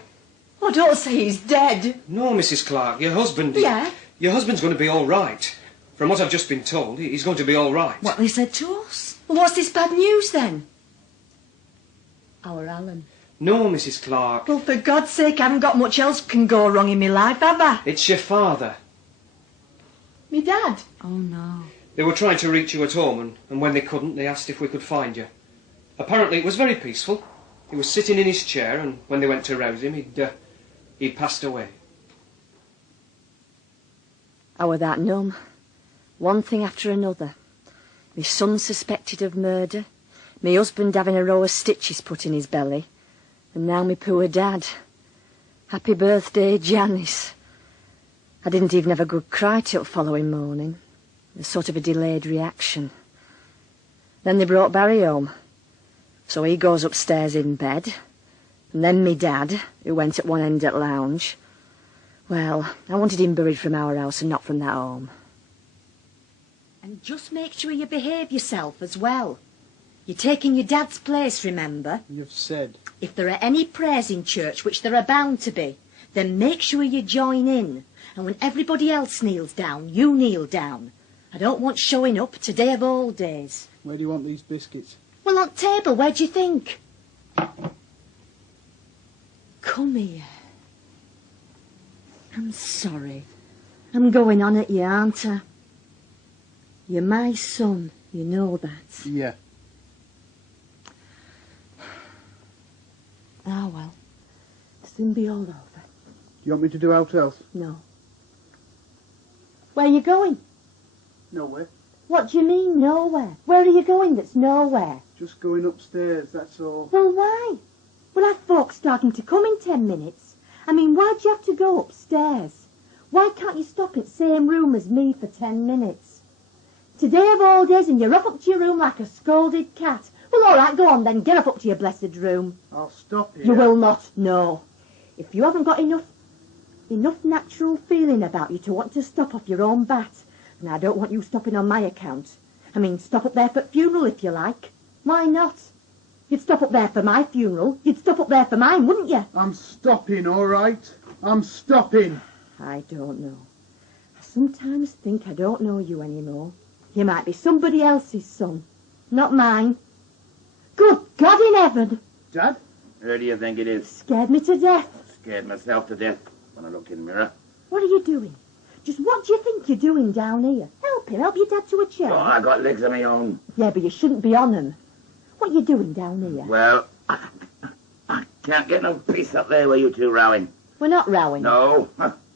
Oh, don't say he's dead. No, Mrs. Clark, your husband... Yeah? Your husband's going to be all right. From what I've just been told, he's going to be all right. What they said to us? Well, what's this bad news, then? Our Alan. No, Mrs. Clark. Well, for God's sake, I haven't got much else can go wrong in my life, have I? It's your father. Me dad. Oh, no. They were trying to reach you at home, and when they couldn't, they asked if we could find you. Apparently, it was very peaceful. He was sitting in his chair, and when they went to rouse him, he'd passed away. I were that numb. One thing after another. My son suspected of murder, my husband having a row of stitches put in his belly, and now my poor dad. Happy birthday, Janice. I didn't even have a good cry till following morning. A sort of a delayed reaction. Then they brought Barry home. So he goes upstairs in bed. And then me dad, who went at one end at lounge. Well, I wanted him buried from our house and not from that home. And just make sure you behave yourself as well. You're taking your dad's place, remember? You've said. If there are any prayers in church, which there are bound to be, then make sure you join in. And when everybody else kneels down, you kneel down. I don't want showing up today of all days. Where do you want these biscuits? Well, on table, where do you think? Come here. I'm sorry. I'm going on at you, aren't I? You're my son, you know that. Yeah. Ah, well. Soon be all over. Do you want me to do out else? No. Where are you going? Nowhere. What do you mean, nowhere? Where are you going that's nowhere? Just going upstairs, that's all. Well, why? Well, I've folks starting to come in 10 minutes. I mean, why'd you have to go upstairs? Why can't you stop in the same room as me for 10 minutes? Today of all days, and you're up to your room like a scolded cat. Well, all right, go on then. Get up to your blessed room. I'll stop here. You will not, no. If you haven't got enough natural feeling about you to want to stop off your own bat, and I don't want you stopping on my account. I mean, stop up there for funeral if you like. Why not? You'd stop up there for my funeral. You'd stop up there for mine, wouldn't you? I'm stopping, all right? I'm stopping. I don't know. I sometimes think I don't know you anymore. You might be somebody else's son, not mine. Good God in heaven! Dad? Where do you think it is? Scared me to death. Scared myself to death when I looked in the mirror. What are you doing? Just what do you think you're doing down here? Help him, help your dad to a chair. Oh, I got legs of my own. Yeah, but you shouldn't be on them. What are you doing down here? Well, I can't get no peace up there where you two rowing. We're not rowing. No.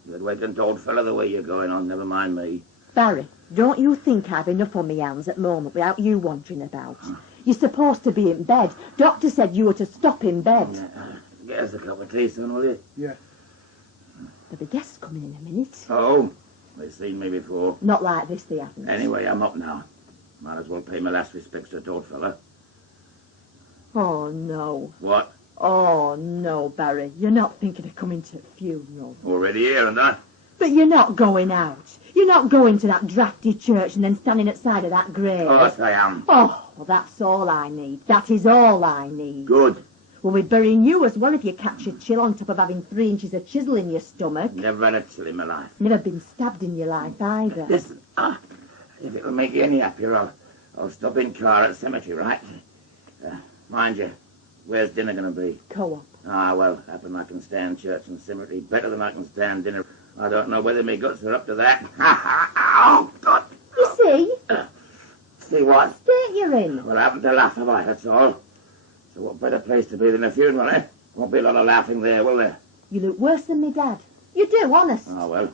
You'd wait and told fella the way you're going on, never mind me. Barry, don't you think I've enough on my hands at the moment without you wandering about? You're supposed to be in bed. Doctor said you were to stop in bed. Get us a cup of tea, son, will you? Yeah. There'll be guests coming in a minute. Oh, they've seen me before. Not like this, they haven't. Anyway, I'm up now. Might as well pay my last respects to the old fella. Oh, no. What? Oh, no, Barry. You're not thinking of coming to the funeral. Already here, and that? But you're not going out. You're not going to that drafty church and then standing outside of that grave. Of course I am. Oh, well, that's all I need. That is all I need. Good. We'll be burying you as well if you catch a chill on top of having 3 inches of chisel in your stomach. Never had a chill in my life. Never been stabbed in your life either. Listen, if it'll make you any happier, I'll stop in car at the cemetery, right? Mind you, where's dinner going to be? Co-op. Ah, well, happen I can stand church and cemetery better than I can stand dinner. I don't know whether my guts are up to that. Oh, God. You see? See what? State you're in. Well, I haven't to laugh, have I? That's all. So what better place to be than a funeral, eh? Won't be a lot of laughing there, will there? You look worse than me dad. You do, honest. Oh, well,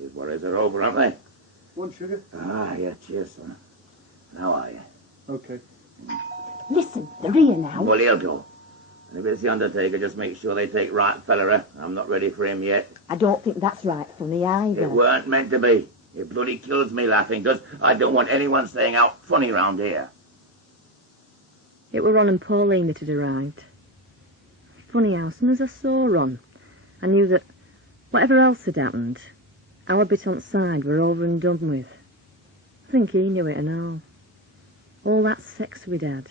his worries are over, aren't they? One sugar? Ah, yeah, cheers, son. How are you? Okay. Listen, they're here now. Well, he'll go. And if it's the undertaker, just make sure they take right fella, eh? I'm not ready for him yet. I don't think that's right for me either. It weren't meant to be. It bloody kills me laughing, because I don't want anyone staying out funny round here. It were Ron and Pauline that had arrived. Funny how, as soon as I saw Ron, I knew that whatever else had happened, our bit on side were over and done with. I think he knew it and all. All that sex we'd had,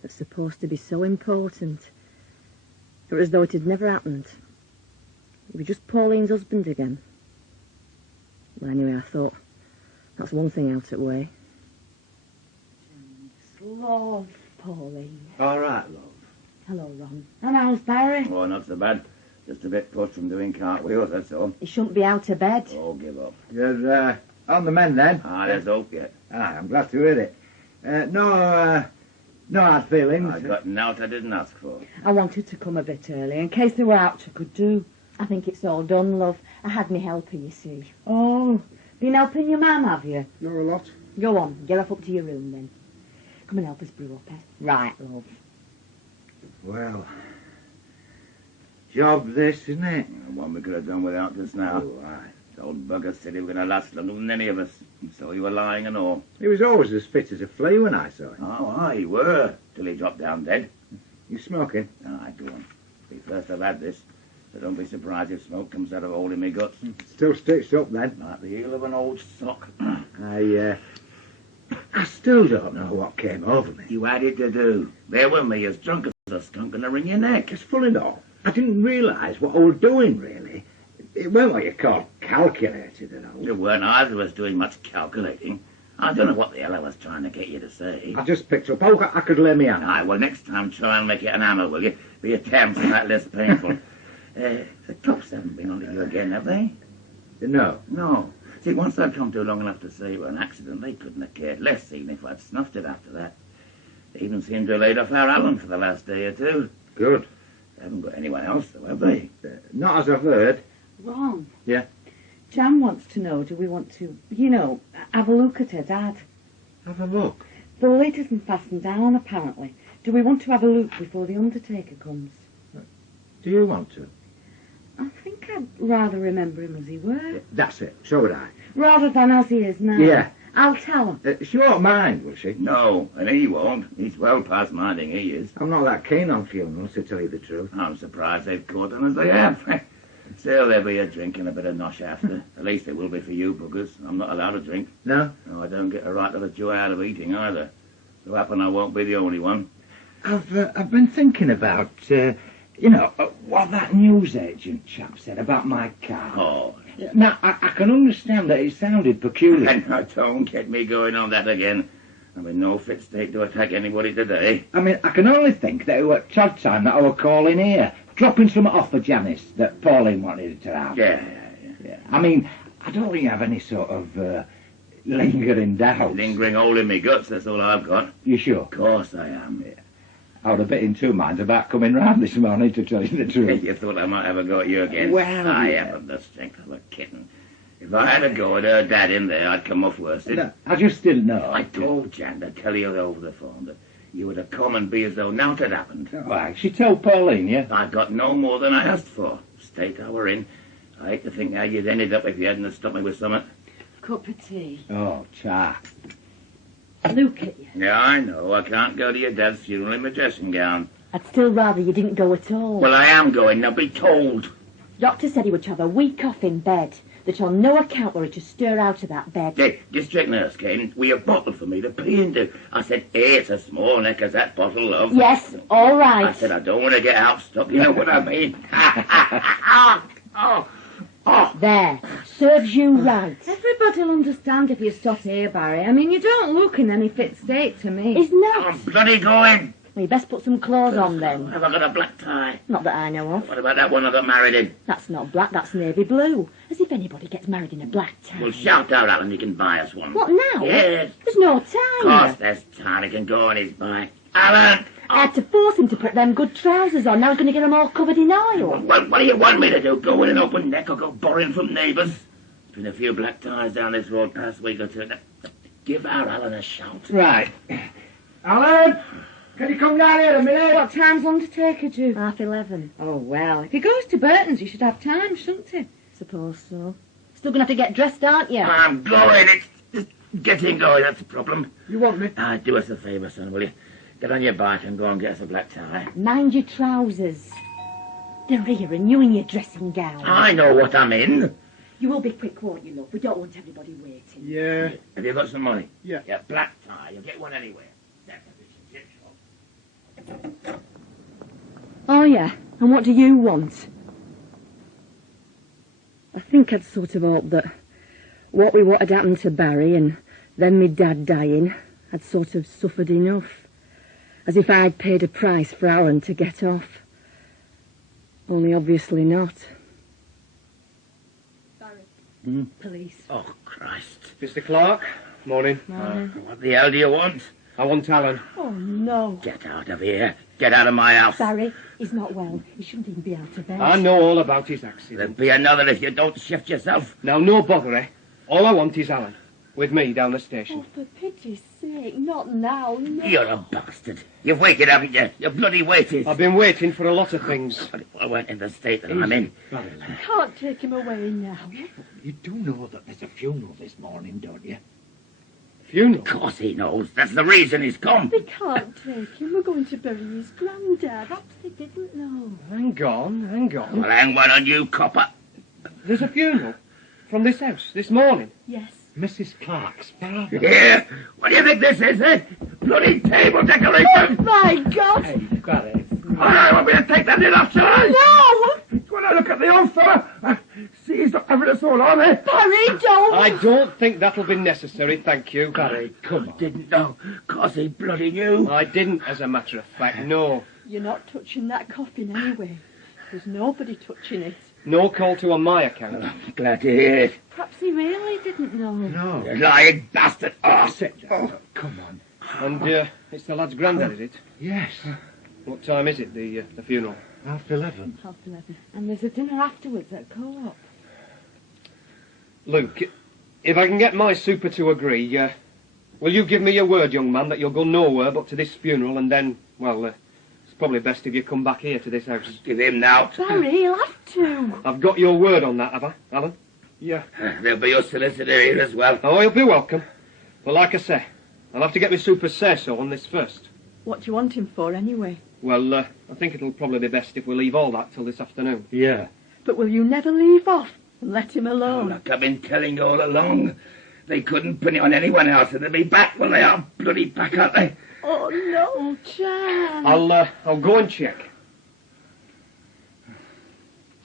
that's supposed to be so important. It was as though it had never happened. He was just Pauline's husband again. Well, anyway, I thought, that's one thing out of the way. Love, Pauline. All right, love. Hello, Ron. And how's Barry? Oh, not so bad. Just a bit pushed from doing cartwheels, that's all. He shouldn't be out of bed. Oh, give up. You're on the mend then? Ah, there's hope yet. Ah, I'm glad to hear it. No hard feelings. I got naught I didn't ask for. I wanted to come a bit early in case they were out I could do. I think it's all done, love. I had me helper, you see. Oh, been helping your mum, have you? Not a lot. Go on, get off up to your room then. Come and help us brew up, eh? Right, love. Well, job this, isn't it? One we could have done without just now. Oh, aye. The old bugger said he was going to last longer than any of us. And so you were lying and all. He was always as fit as a flea when I saw him. Oh, aye, he were. Till he dropped down dead. You smoking? Aye, go on. Be first I've had this. So don't be surprised if smoke comes out of a hole in me guts. Still stitched up then? Like the heel of an old sock. I still don't know what came over me. You had it to do. There were me as drunk as a skunk and a wring your neck. It's full enough. I didn't realise what I was doing, really. It weren't what you call calculated and all. There weren't either of us doing much calculating. I don't know what the hell I was trying to get you to say. I just picked up. Oh, I could lay me hand. Aye, well, next time try and make it an hammer, will you? Be a term for that less painful. The cops haven't been on to you again, have they? No. No. See, once I'd come to long enough to say it was an accident, they couldn't have cared less, even if I'd snuffed it after that. They even seemed to have laid off our Alan for the last day or two. Good. They haven't got anyone else, though, have they? Not as I've heard. Ron. Yeah? Jan wants to know, do we want to, have a look at her dad? Have a look. Well, it isn't fastened down, apparently. Do we want to have a look before the undertaker comes? Do you want to? I think I'd rather remember him as he were. That's it. So would I. Rather than as he is now. Yeah. I'll tell her. She won't mind, will she? No, and he won't. He's well past minding, he is. I'm not that keen on funerals, to tell you the truth. I'm surprised they've caught on as they have. Still, there'll be a drink and a bit of nosh after. At least it will be for you, buggers. I'm not allowed to drink. No? No, I don't get a right to the joy out of eating either. So happen I won't be the only one. I've been thinking about, what that newsagent chap said about my car. Oh. Now, I can understand that it sounded peculiar. And now don't get me going on that again. I'm in no fit state to attack anybody today. I mean, I can only think that it was at Todd time that I was calling here, dropping something off for Janice that Pauline wanted to have. Yeah. I mean, I don't really have any sort of lingering doubts. Lingering hole in me guts, that's all I've got. You sure? Of course I am. Yeah. I was a bit in two minds about coming round this morning, to tell you the truth. You thought I might have a go at you again? Well, I yeah. haven't the strength of a kitten. If I had a go at her dad in there, I'd come off worsted. No, I just didn't know. I told Jan to tell you over the phone that you would have come and be as though nought had happened. Why, she told Pauline, yeah? I got no more than I asked for. State I were in. I hate to think how you'd ended up if you hadn't have stopped me with something. Cup of tea. Oh, cha. Look at you. Yeah, I know. I can't go to your dad's funeral in my dressing gown. I'd still rather you didn't go at all. Well, I am going. Now be told. Doctor said he would have a week off in bed. That on no account were he to stir out of that bed. Hey, district nurse came with a bottle for me to pee into. I said, hey, it's a small neck as that bottle, love. Yes, all right. I said, I don't want to get out stuck. You know what I mean? There, serves you right. Everybody'll understand if you stop here, Barry. I mean, you don't look in any fit state to me. Isn't that? I'm bloody going. Well, you best put some clothes on then. Have I got a black tie? Not that I know of. What about that one I got married in? That's not black, that's navy blue. As if anybody gets married in a black tie. Well, shout out, Alan, you can buy us one. What now? Yes. There's no Of time. course there's time. He can go on his bike. Alan! I had to force him to put them good trousers on. Now he's going to get them all covered in oil. What do you want me to do? Go with an open neck or go borrowing from neighbours? There's been a few black ties down this road past week or two. Now, give our Alan a shout. Right. Alan, can you come down here a minute? What time's undertaker due? 11:30. Oh, well, if he goes to Burton's, you should have time, shouldn't he? Suppose so. Still going to have to get dressed, aren't you? I'm going. It's just getting going. That's the problem. You want me? Do us a favour, son, will you? Get on your bike and go and get us a black tie. Mind your trousers. They're here and you in your dressing gown. I know what I'm in. You will be quick, won't you, love? We don't want everybody waiting. Yeah. Have you got some money? Yeah. Yeah, black tie. You'll get one anywhere. Oh, yeah. And what do you want? I think I'd sort of hoped that what had happened to Barry and then me dad dying, I'd sort of suffered enough. As if I'd paid a price for Alan to get off. Only obviously not. Barry. Police. Oh, Christ. Mr. Clark, morning. What the hell do you want? I want Alan. Oh, no. Get out of here. Get out of my house. Barry, he's not well. He shouldn't even be out of bed. I know all about his There'll accident. be another if you don't shift yourself. Now, no bother, eh? All I want is Alan. With me down the station. Oh, for pity's sake, not now, no. You're a bastard. You've waited, haven't you? You bloody waited. I've been waiting for a lot of things. But I went in the state that I'm in. You can't take him away now. You do know that there's a funeral this morning, don't you? Funeral? Of course he knows. That's the reason he's come. We can't take him. We're going to bury his granddad. Perhaps they didn't know. Hang on, hang on. Well, hang one on you, copper. There's a funeral from this house this morning. Yes. Mrs. Clark's father. Yeah? What do you think this is, eh? Bloody table decoration. My God! Hey, got it. I want me to take that lid off, shall I? No! When I look at the old fella, I see he's not ever so fall on her. Barry, don't! I don't think that'll be necessary, thank you. Barry, come on. Didn't know, 'cause he bloody knew. I didn't, as a matter of fact, no. You're not touching that coffin anyway. There's nobody touching it. No call to on my account. I'm glad to hear it. Perhaps he really didn't know. No. You lying bastard. Oh, Sit down. Come on. And it's the lad's granddad, is it? Yes. What time is it, the funeral? 11:30. 11:30. And there's a dinner afterwards at Co-op. Luke, if I can get my super to agree, will you give me your word, young man, that you'll go nowhere but to this funeral, and then, well, it's probably best if you come back here to this house. give him now. Barry, he'll have to. I've got your word on that, have I, Alan? Yeah. There'll be your solicitor here as well. Oh, he'll be welcome. But like I say, I'll have to get my super say-so on this first. What do you want him for, anyway? Well, I think it'll probably be best if we leave all that till this afternoon. Yeah. But will you never leave off and let him alone? Like I've been telling you all along, they couldn't pin it on anyone else, and they'll be back when they are bloody back, aren't they? Oh, no, Jan. I'll go and check.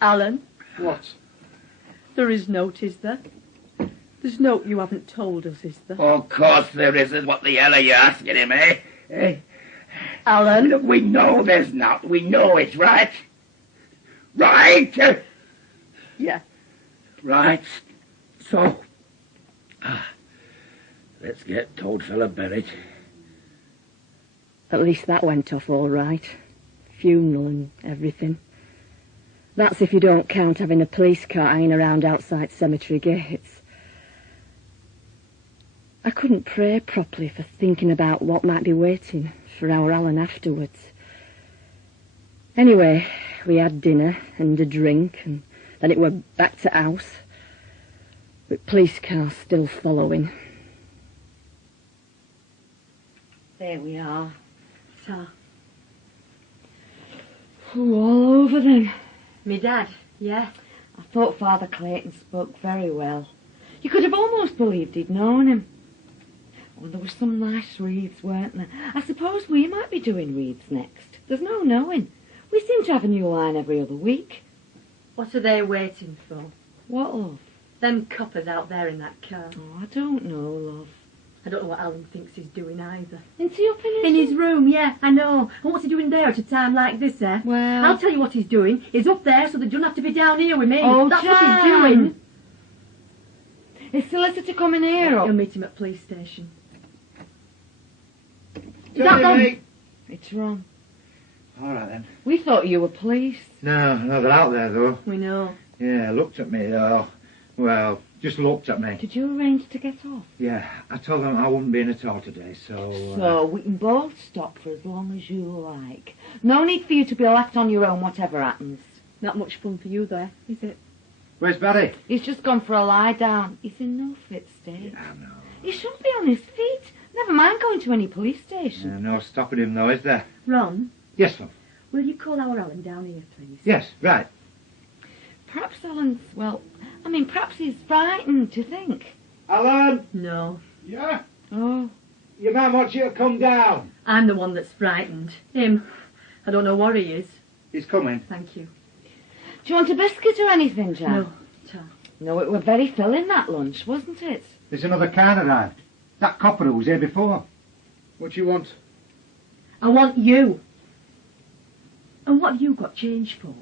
Alan, What? there is note, is there? There's note you haven't told us, is there? Of course there isn't. What the hell are you asking him, eh? Eh? Alan? Look, we know there's not. We know it, right? Right? Yeah. Right. So, let's get Toad fella buried. At least that went off all right. Funeral and everything. That's if you don't count having a police car hanging around outside cemetery gates. I couldn't pray properly for thinking about what might be waiting for our Alan afterwards. Anyway, we had dinner and a drink, and then it were back to house, with police cars still following. There we are. Ta. All over them. Me dad, yeah. I thought Father Clayton spoke very well. You could have almost believed he'd known him. Oh, there were some nice wreaths, weren't there? I suppose we might be doing wreaths next. There's no knowing. We seem to have a new line every other week. What are they waiting for? What, love? Them coppers out there in that car. Oh, I don't know, love. I don't know what Alan thinks he's doing either. Isn't he up in In his room, yeah, I know. And what's he doing there at a time like this, eh? Well... I'll tell you what he's doing. He's up there so they don't have to be down here with me. Oh, that's what Jan. he's doing. Is solicitor coming here? He'll Or... meet him at police station. Is Tell that me, them? mate. It's wrong. All right, then. We thought you were police. No, they're out there, though. We know. Yeah, looked at me, though. Well, just looked at me. Did you arrange to get off? Yeah, I told them I wouldn't be in at all today, so... So we can both stop for as long as you like. No need for you to be left on your own, whatever happens. Not much fun for you there, is it? Where's Barry? He's just gone for a lie down. He's in no fit state. Yeah, I know. He should be on his feet. Never mind going to any police station. Yeah, no stopping him, though, is there? Ron, Yes, love. will you call our Alan down here, please? Yes, right. Perhaps Alan's, well, I mean, perhaps he's frightened, do you think? Alan! No. Yeah? Oh. Your man wants you to come down. I'm the one that's frightened. Him. I don't know what he is. He's coming. Thank you. Do you want a biscuit or anything, Jan? No, Ta. No, it were very filling, that lunch, wasn't it? There's another car arrived. That copper who was here before. What do you want? I want you. And what have you got change for?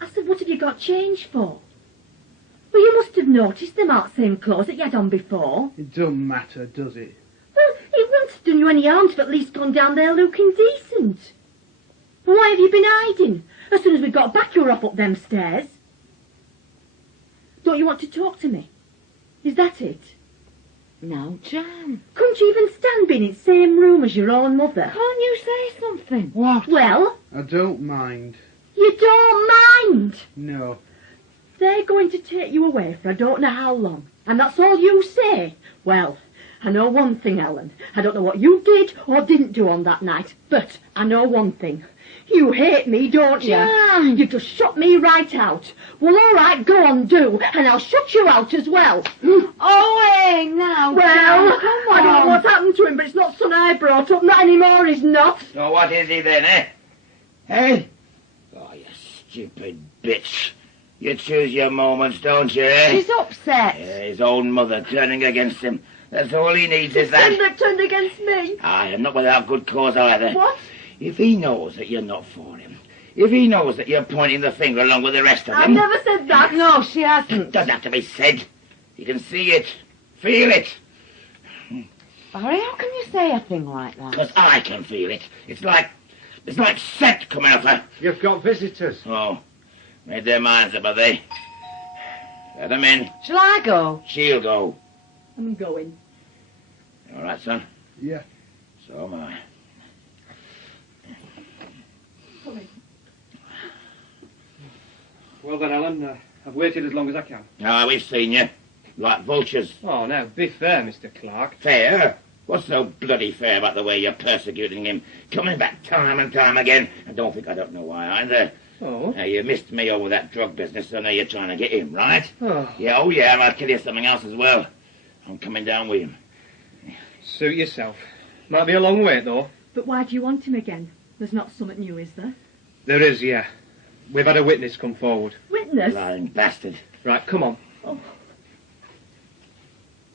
I said, what have you got change for? Well, you must have noticed them aren't same clothes that you had on before. It don't matter, does it? Well, it wouldn't have done you any harm to have at least gone down there looking decent. Well, why have you been hiding? As soon as we got back, you were off up them stairs. Don't you want to talk to me? Is that it? No, Jan. Couldn't you even stand being in the same room as your own mother? Can't you say something? What? Well, I don't mind. you don't mind. No. They're going to take you away for I don't know how long. And that's all you say? Well, I know one thing, Ellen. I don't know what you did or didn't do on that night, but I know one thing. You hate me, don't you? Jan! You just shut me right out. Well, all right, go on, do, and I'll shut you out as well. Oh, hey, now, Well, Jan, come on. I don't know what's happened to him, but it's not son I brought up. Not anymore, he's not. So what is he then, eh? Eh? Oh, you stupid bitch. You choose your moments, don't you, eh? She's upset. Yeah, his own mother turning against him. That's all he needs is that. They've turned against me. I am not without good cause either. What? If he knows that you're not for him, if he knows that you're pointing the finger along with the rest of them... I've never said that. No, she hasn't. Doesn't have to be said. You can see it, feel it. Barry, how can you say a thing like that? Because I can feel it. It's like scent coming off her. You've got visitors. Oh, made their minds up, have they? Let them in. Shall I go? She'll go. I'm going. All right, son? Yeah. So am I. Come in. Well then, Alan, I've waited as long as I can. Ah, we've seen you. Like vultures. Oh, now, be fair, Mr. Clark. Fair? What's so bloody fair about the way you're persecuting him? Coming back time and time again. And don't think I don't know why either. Oh? Now, you missed me over that drug business, so now you're trying to get him, right? Oh. Yeah, oh yeah, and I'll tell you something else as well. I'm coming down with him. Suit yourself. Might be a long wait, though. But why do you want him again? There's not something new, is there? There is, yeah. We've had a witness come forward. Witness? Lying bastard. Right, come on.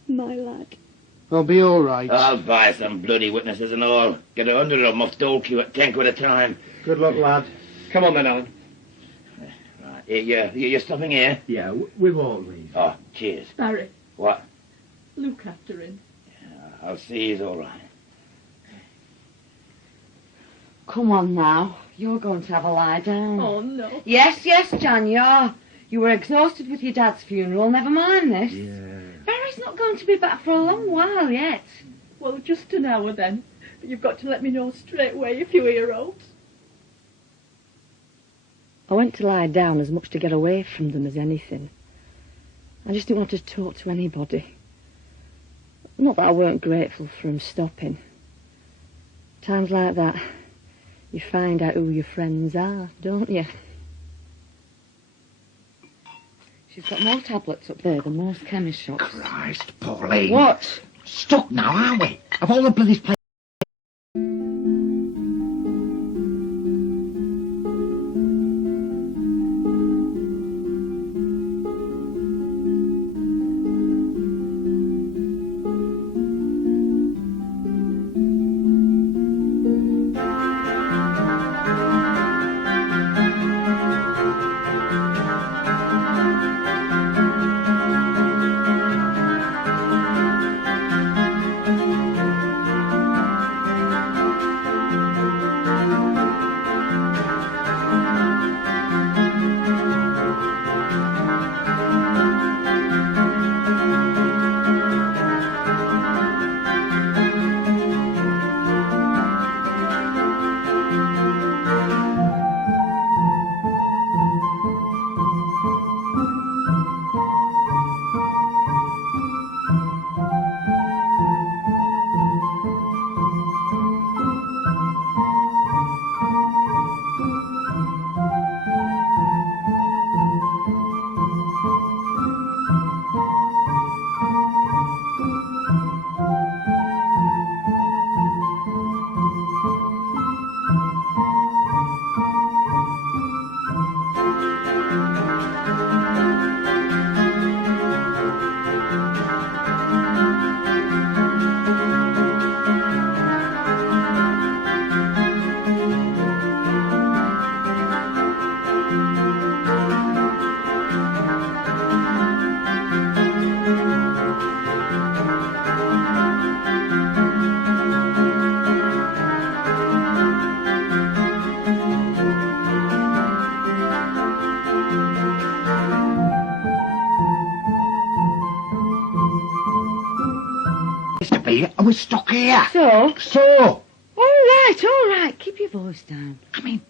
My lad. I'll be all right. I'll buy some bloody witnesses and all. Get 100 of them off dole queue at 10 quid a time. Good luck, lad. Come on then, Alan. Right, you're stopping here? Yeah, we won't leave. Oh, cheers. Barry, What? look after him. I'll see he's all right. Come on now. You're going to have a lie down. Oh, no. Yes, Jan, you were exhausted with your dad's funeral. Never mind this. Yeah. Barry's not going to be back for a long while yet. Well, just an hour then. But you've got to let me know straight away if you hear aught. I went to lie down as much to get away from them as anything. I just didn't want to talk to anybody. Not that I weren't grateful for 'em stopping. Times like that, you find out who your friends are, don't you? She's got more tablets up there than most chemist shops. Christ, Pauline. What? Stuck now, aren't we? Of all the bloody places. And we're stuck here. So? All right. Keep your voice down. I mean,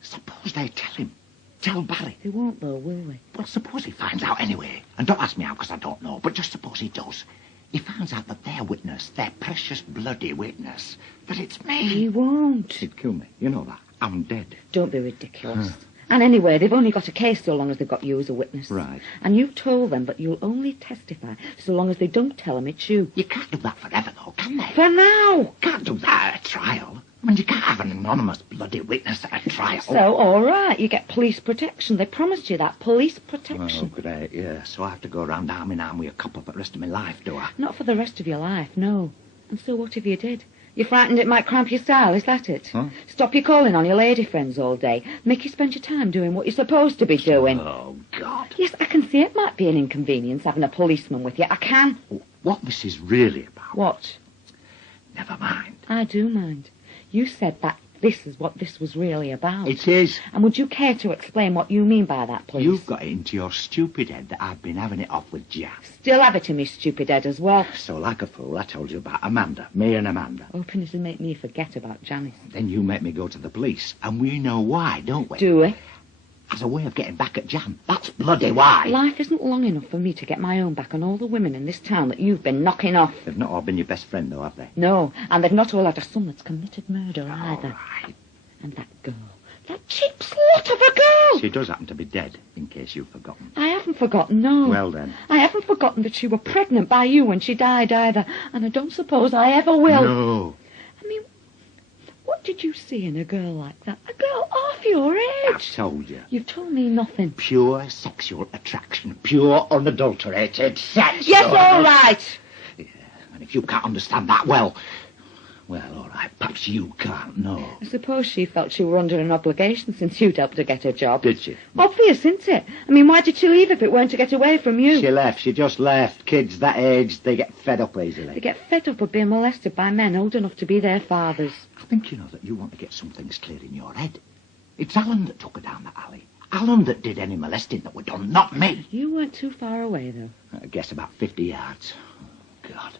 suppose they tell him. Tell Barry. They won't, though, will they? Well, suppose he finds out anyway. And don't ask me how, because I don't know. But just suppose he does. He finds out that their witness, their precious bloody witness, that it's me. He won't. He'd kill me. You know that. I'm dead. Don't be ridiculous. And anyway, they've only got a case so long as they've got you as a witness. Right. And you've told them, but you'll only testify so long as they don't tell them it's you. You can't do that forever, though, can they? For now. Can't do that at a trial. I mean, you can't have an anonymous bloody witness at a trial. So, all right, you get police protection. They promised you that, police protection. Oh, great, yeah. So I have to go around arm in arm with a copper for the rest of my life, do I? Not for the rest of your life, no. And so what if you did? You're frightened it might cramp your style, is that it? Huh? Stop you calling on your lady friends all day. Make you spend your time doing what you're supposed to be doing. Oh, God. Yes, I can see it might be an inconvenience having a policeman with you. I can. What this is really about... What? Never mind. I do mind. You said that this is what this was really about. It is. And would you care to explain what you mean by that, please? You've got it into your stupid head that I've been having it off with Jack. Still have it in me stupid head as well. So, like a fool, I told you about Amanda. Me and Amanda. Hoping it'll make me forget about Janice. Then you make me go to the police. And we know why, don't we? Do we? As a way of getting back at Jan. That's bloody why. Life isn't long enough for me to get my own back on all the women in this town that you've been knocking off. They've not all been your best friend, though, have they? No, and they've not all had a son that's committed murder All either. right. And that girl, that cheap slut of a girl! She does happen to be dead, in case you've forgotten. I haven't forgotten, no. Well, then. I haven't forgotten that she were pregnant by you when she died either, and I don't suppose I ever will. No. I mean, what did you see in a girl like that? A girl half your age? I've told you. You've told me nothing. Pure sexual attraction. Pure unadulterated sex. Yes, all right. Yeah, and if you can't understand that, well, all right, perhaps you can't, no. I suppose she felt she were under an obligation since you'd helped her get her job. Did she? Obvious, isn't it? I mean, why did she leave if it weren't to get away from you? She left. She just left. Kids that age, they get fed up They easily. get fed up of being molested by men old enough to be their fathers. I think you know that you want to get some things clear in your head. It's Alan that took her down the alley. Alan that did any molesting that were done, not me. You weren't too far away, though. I guess about 50 yards. Oh, God.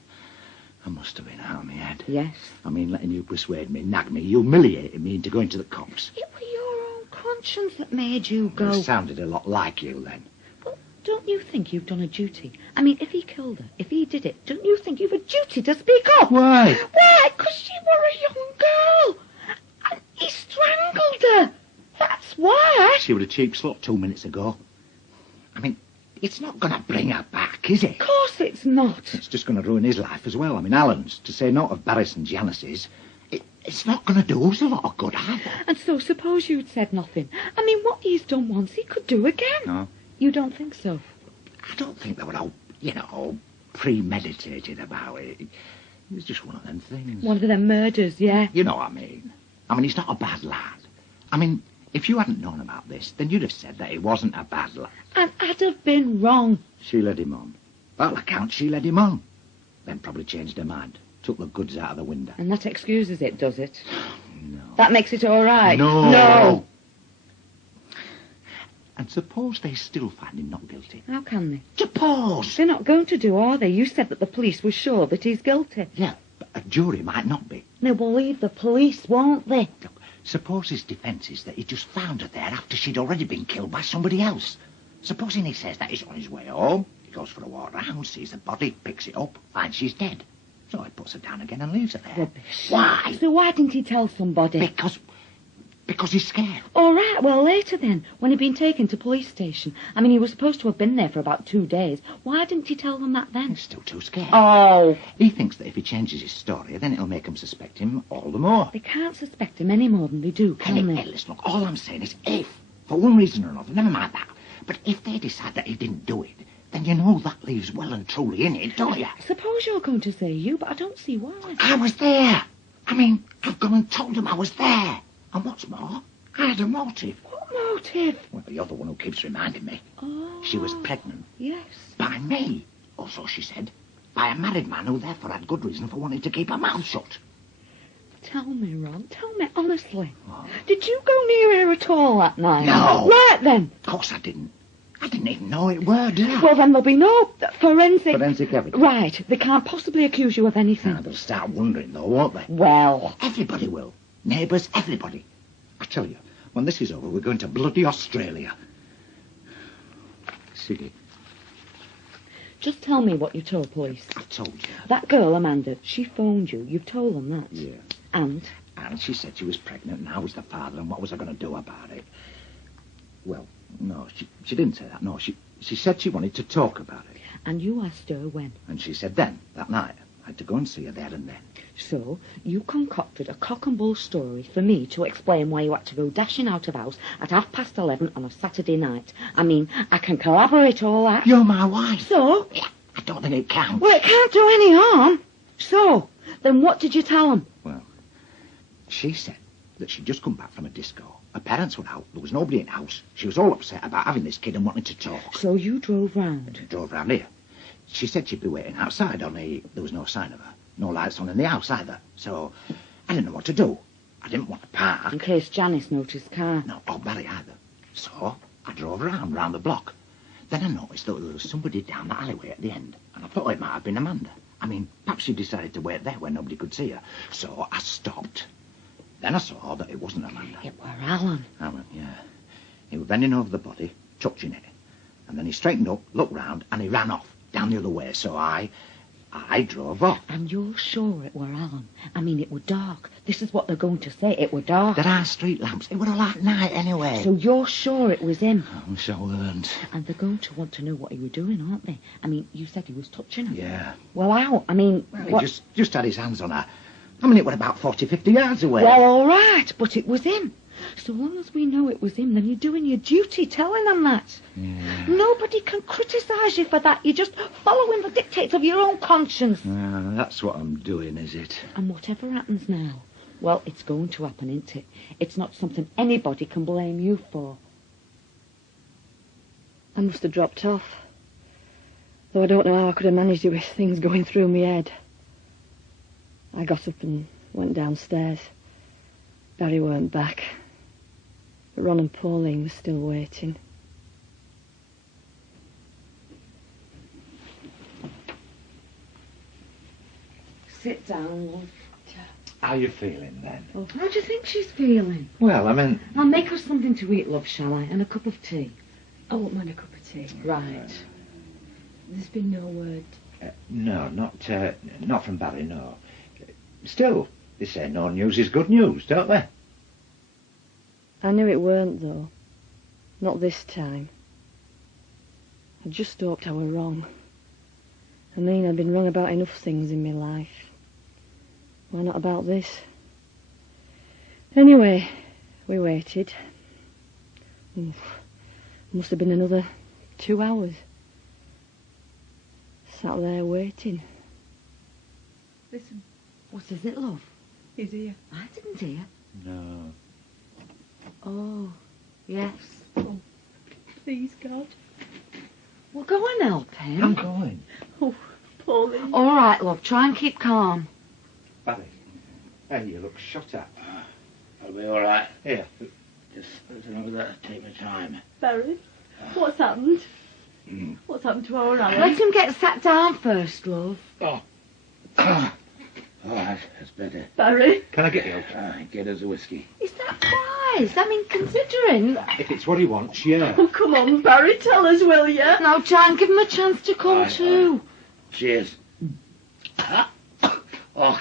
I must have been out of my head. Yes. I mean, letting you persuade me, nag me, humiliating me into going to the cops. It was your own conscience that made you go. You sounded a lot like you then. Well, don't you think you've done a duty? I mean, if he killed her, if he did it, don't you think you've a duty to speak up? Why? Why? 'Cause she were a young girl. And he strangled her. That's why. She was a cheap slut 2 minutes ago. I mean, it's not going to bring her back, is it? Of course it's not. It's just going to ruin his life as well. I mean, Alan's, to say naught of Barris and Janice's, it's not going to do us a lot of good either. And so suppose you'd said nothing. I mean, what he's done once, he could do again. No. You don't think so? I don't think they were all, all premeditated about it. It was just one of them things. One of them murders, yeah. You know what I mean. I mean, he's not a bad lad. I mean, if you hadn't known about this, then you'd have said that he wasn't a bad lad. And I'd have been wrong. She led him on. By all accounts, she led him on. Then probably changed her mind. Took the goods out of the window. And that excuses it, does it? No. That makes it all right. No. No. And suppose they still find him not guilty. How can they? Suppose! They're not going to do, are they? You said that the police were sure that he's guilty. Yeah, but a jury might not be. They'll believe the police, won't they? Look, suppose his defence is that he just found her there after she'd already been killed by somebody else. Supposing he says that he's on his way home, he goes for a walk round, sees the body, picks it up, finds she's dead. So he puts her down again and leaves her there. Rubbish. Why? So why didn't he tell somebody? Because he's scared. All right, well, later then, when he'd been taken to police station. I mean, he was supposed to have been there for about 2 days. Why didn't he tell them that then? He's still too scared. Oh. He thinks that if he changes his story, then it'll make him suspect him all the more. They can't suspect him any more than they do, can Hey, they? listen, look, all I'm saying is if, for one reason or another, never mind that, but if they decide that he didn't do it, then you know that leaves well and truly in it, don't you? I suppose you're going to say you, but I don't see why. I was there. I mean, I've gone and told him I was there. And what's more, I had a motive. What motive? Well, the other one who keeps reminding me. Oh. She was pregnant. Yes. By me. Or so she said. By a married man who therefore had good reason for wanting to keep her mouth shut. Tell me, Ron. Tell me honestly. Oh. Did you go near her at all that night? No. Right then. Of course I didn't. I didn't even know it were, did I? Well, then there'll be no forensic... Forensic evidence. Right. They can't possibly accuse you of anything. Now, they'll start wondering, though, won't they? Well. Everybody will. Neighbours, everybody. I tell you, when this is over, we're going to bloody Australia. Siggy, Just tell me what you told police. I told you. That girl, Amanda, she phoned you. You've told them that. Yeah. And? And she said she was pregnant and I was the father and what was I going to do about it? Well, no, she didn't say that. No, she said she wanted to talk about it. And you asked her when? And she said then, that night. I had to go and see her there and then. So, you concocted a cock and bull story for me to explain why you had to go dashing out of house at 11:30 on a Saturday night. I mean, I can corroborate all that. You're my wife. So? Yeah, I don't think it counts. Well, it can't do any harm. So, then what did you tell them? Well, she said that she'd just come back from a disco. Her parents were out. There was nobody in the house. She was all upset about having this kid and wanting to talk. So you drove round? Drove round here. She said she'd be waiting outside, only there was no sign of her. No lights on in the house either. So I didn't know what to do. I didn't want to park. In case Janice noticed car. No, or Barry either. So I drove round the block. Then I noticed that there was somebody down the alleyway at the end, and I thought it might have been Amanda. I mean, perhaps she decided to wait there where nobody could see her. So I stopped. Then I saw that it wasn't Amanda. It were Alan. Alan, yeah. He was bending over the body, touching it. And then he straightened up, looked round, and he ran off down the other way. So I drove off. And you're sure it were Alan? I mean, it were dark. This is what they're going to say. It were dark. There are street lamps. It were a light night anyway. So you're sure it was him? I'm so weren't. And they're going to want to know what he were doing, aren't they? I mean, you said he was touching her. Yeah. Well, how? I mean, Well, he just had his hands on her. I mean, it were about 40, 50 yards away. Well, all right, but it was him. So long as we know it was him, then you're doing your duty telling them that. Yeah. Nobody can criticise you for that. You're just following the dictates of your own conscience. That's what I'm doing, is it? And whatever happens now, well, it's going to happen, isn't it? It's not something anybody can blame you for. I must have dropped off. Though I don't know how I could have managed it with things going through my head. I got up and went downstairs. Barry weren't back. But Ron and Pauline were still waiting. Sit down, love. How are you feeling, then? Oh, how do you think she's feeling? Well, I mean... I'll make her something to eat, love, shall I? And a cup of tea. I won't mind a cup of tea. Right. There's been no word. No, not from Barry, no. Still, they say no news is good news, don't they? I knew it weren't, though. Not this time. I just hoped I were wrong. I mean, I've been wrong about enough things in my life. Why not about this? Anyway, we waited. Must have been another 2 hours. Sat there waiting. Listen, What is it, love? he's here. I didn't hear. No. Oh, yes. Oh, please, God. Well, go and help him. I'm going. Oh, Pauline. All right, love. Try and keep calm. Barry, hey, you look shot at. I'll be all right. Here. Just remember that. Take my time. Barry, what's happened? What's happened to our Alan? Let him get sat down first, love. Oh. All right, that's better. Barry. Can I get you? Get us a whiskey. Is that wise? I mean, considering... If it's what he wants, yeah. Oh, come on, Barry, tell us, will you? Now, try and give him a chance to come Aye, to. Cheers. Oh,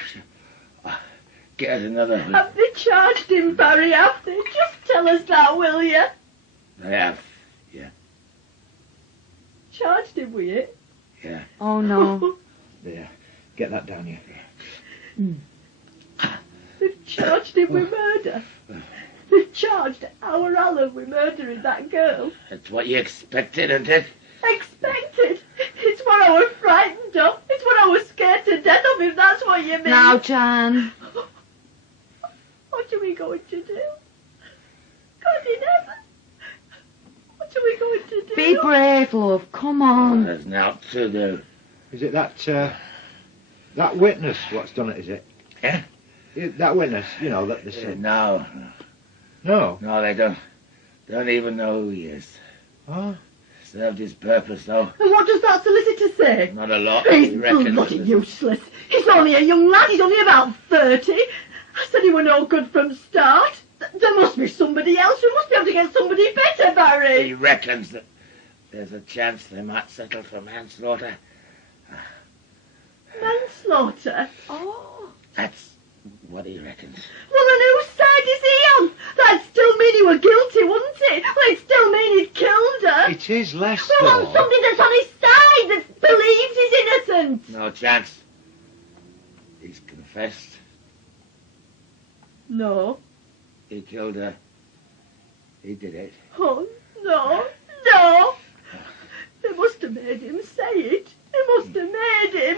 get us another. Have they charged him, Barry? Have they? Just tell us that, will you? They have. Yeah. Charged him with it? Yeah. Oh, no. There. Get that down here. They've charged him with murder. They've charged our Alan with murdering that girl. That's what you expected, isn't it? Expected? It's what I was frightened of. It's what I was scared to death of, if that's what you mean. Now, Jan. What are we going to do? God in heaven. What are we going to do? Be brave, love. Come on. There's now to do. Is it that witness what's done it, is it? Yeah? That witness, you know, that they said... No. No. No, they don't even know who he is. Oh. Served his purpose, though. And what does that solicitor say? Not a lot, He's he reckons. bloody useless. He's only a young lad. He's only about 30. I said he were no good from start. There must be somebody else. We must be able to get somebody better, Barry. He reckons that there's a chance they might settle for manslaughter. Manslaughter? Oh. That's what he reckons. Well, and whose side is he on? That'd still mean he were guilty, wouldn't it? Well, it'd still mean he'd killed her. It is less, We want somebody that's on his side, that believes he's innocent. No chance. He's confessed. No. He killed her. He did it. Oh, no, no. They must have made him say it. They must have made him.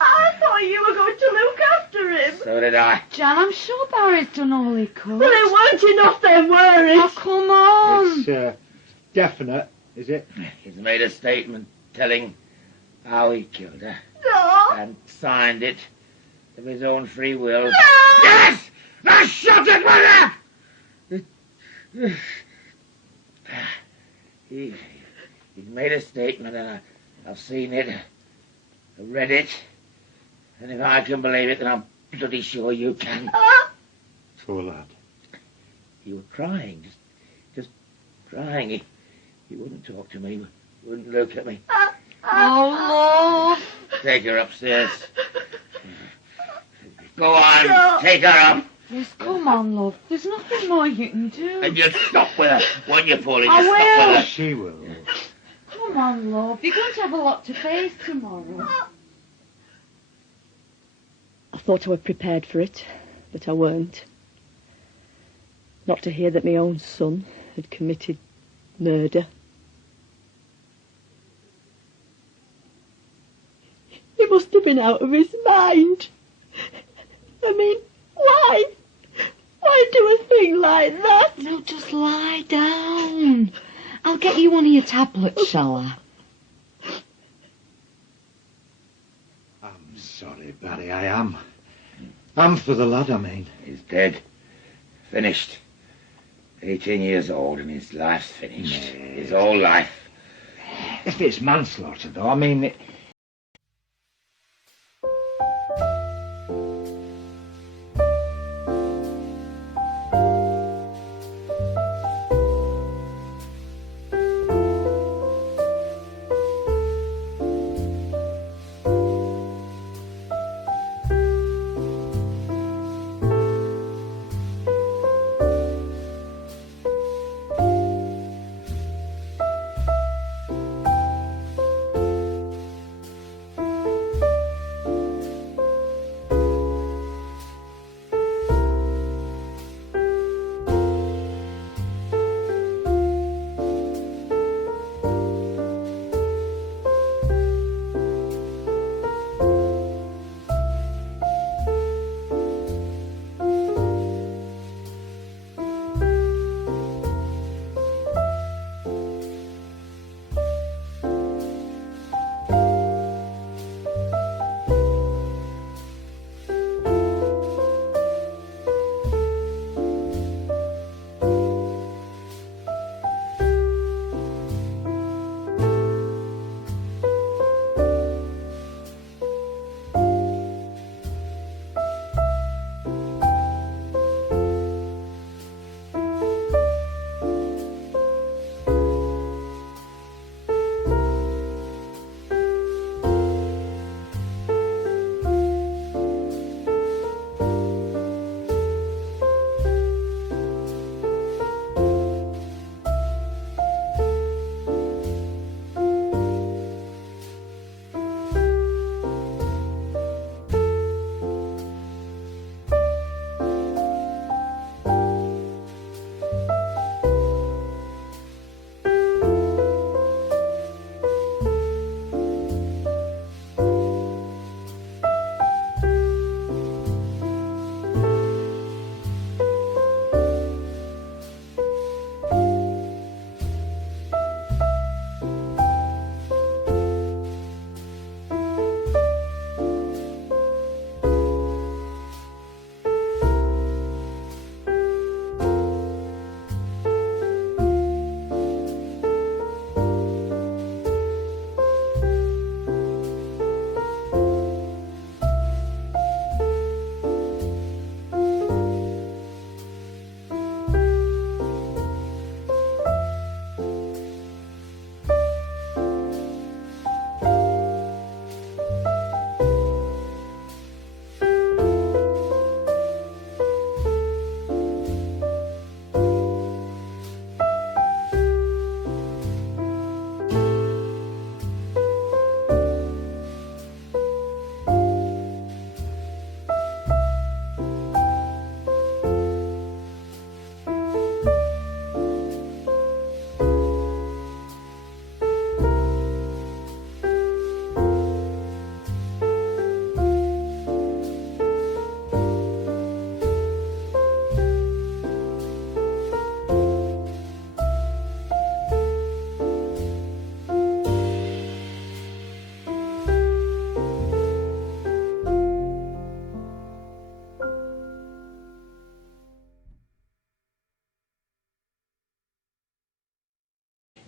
I thought you were going to look after him. So did I. Jan, I'm sure Barry's done all he could. Well, it weren't enough then, were it? Oh, come on. It's definite, is it? He's made a statement telling how he killed her. No. And signed it of his own free will. No. Yes! I shot it with her! He made a statement and I've seen it. I've read it. And if I can believe it, then I'm bloody sure you can. Poor lad. You were crying, just crying. He wouldn't talk to me, wouldn't look at me. Oh, love. Take her upstairs. Go on, take her up. Yes, come on, love. There's nothing more you can do. And you stop with her. When you're Pauline, I you stop will. with her. She will. Come on, love. You're going to have a lot to face tomorrow. I thought I were prepared for it, but I weren't. Not to hear that my own son had committed murder. He must have been out of his mind. I mean, why? Why do a thing like that? No, just lie down. I'll get you one of your tablets, shall I? I'm sorry, Barry, I am. I'm for the lad, I mean. He's dead. Finished. 18 years old and his life's finished. His whole life. If it's manslaughter, though, I mean...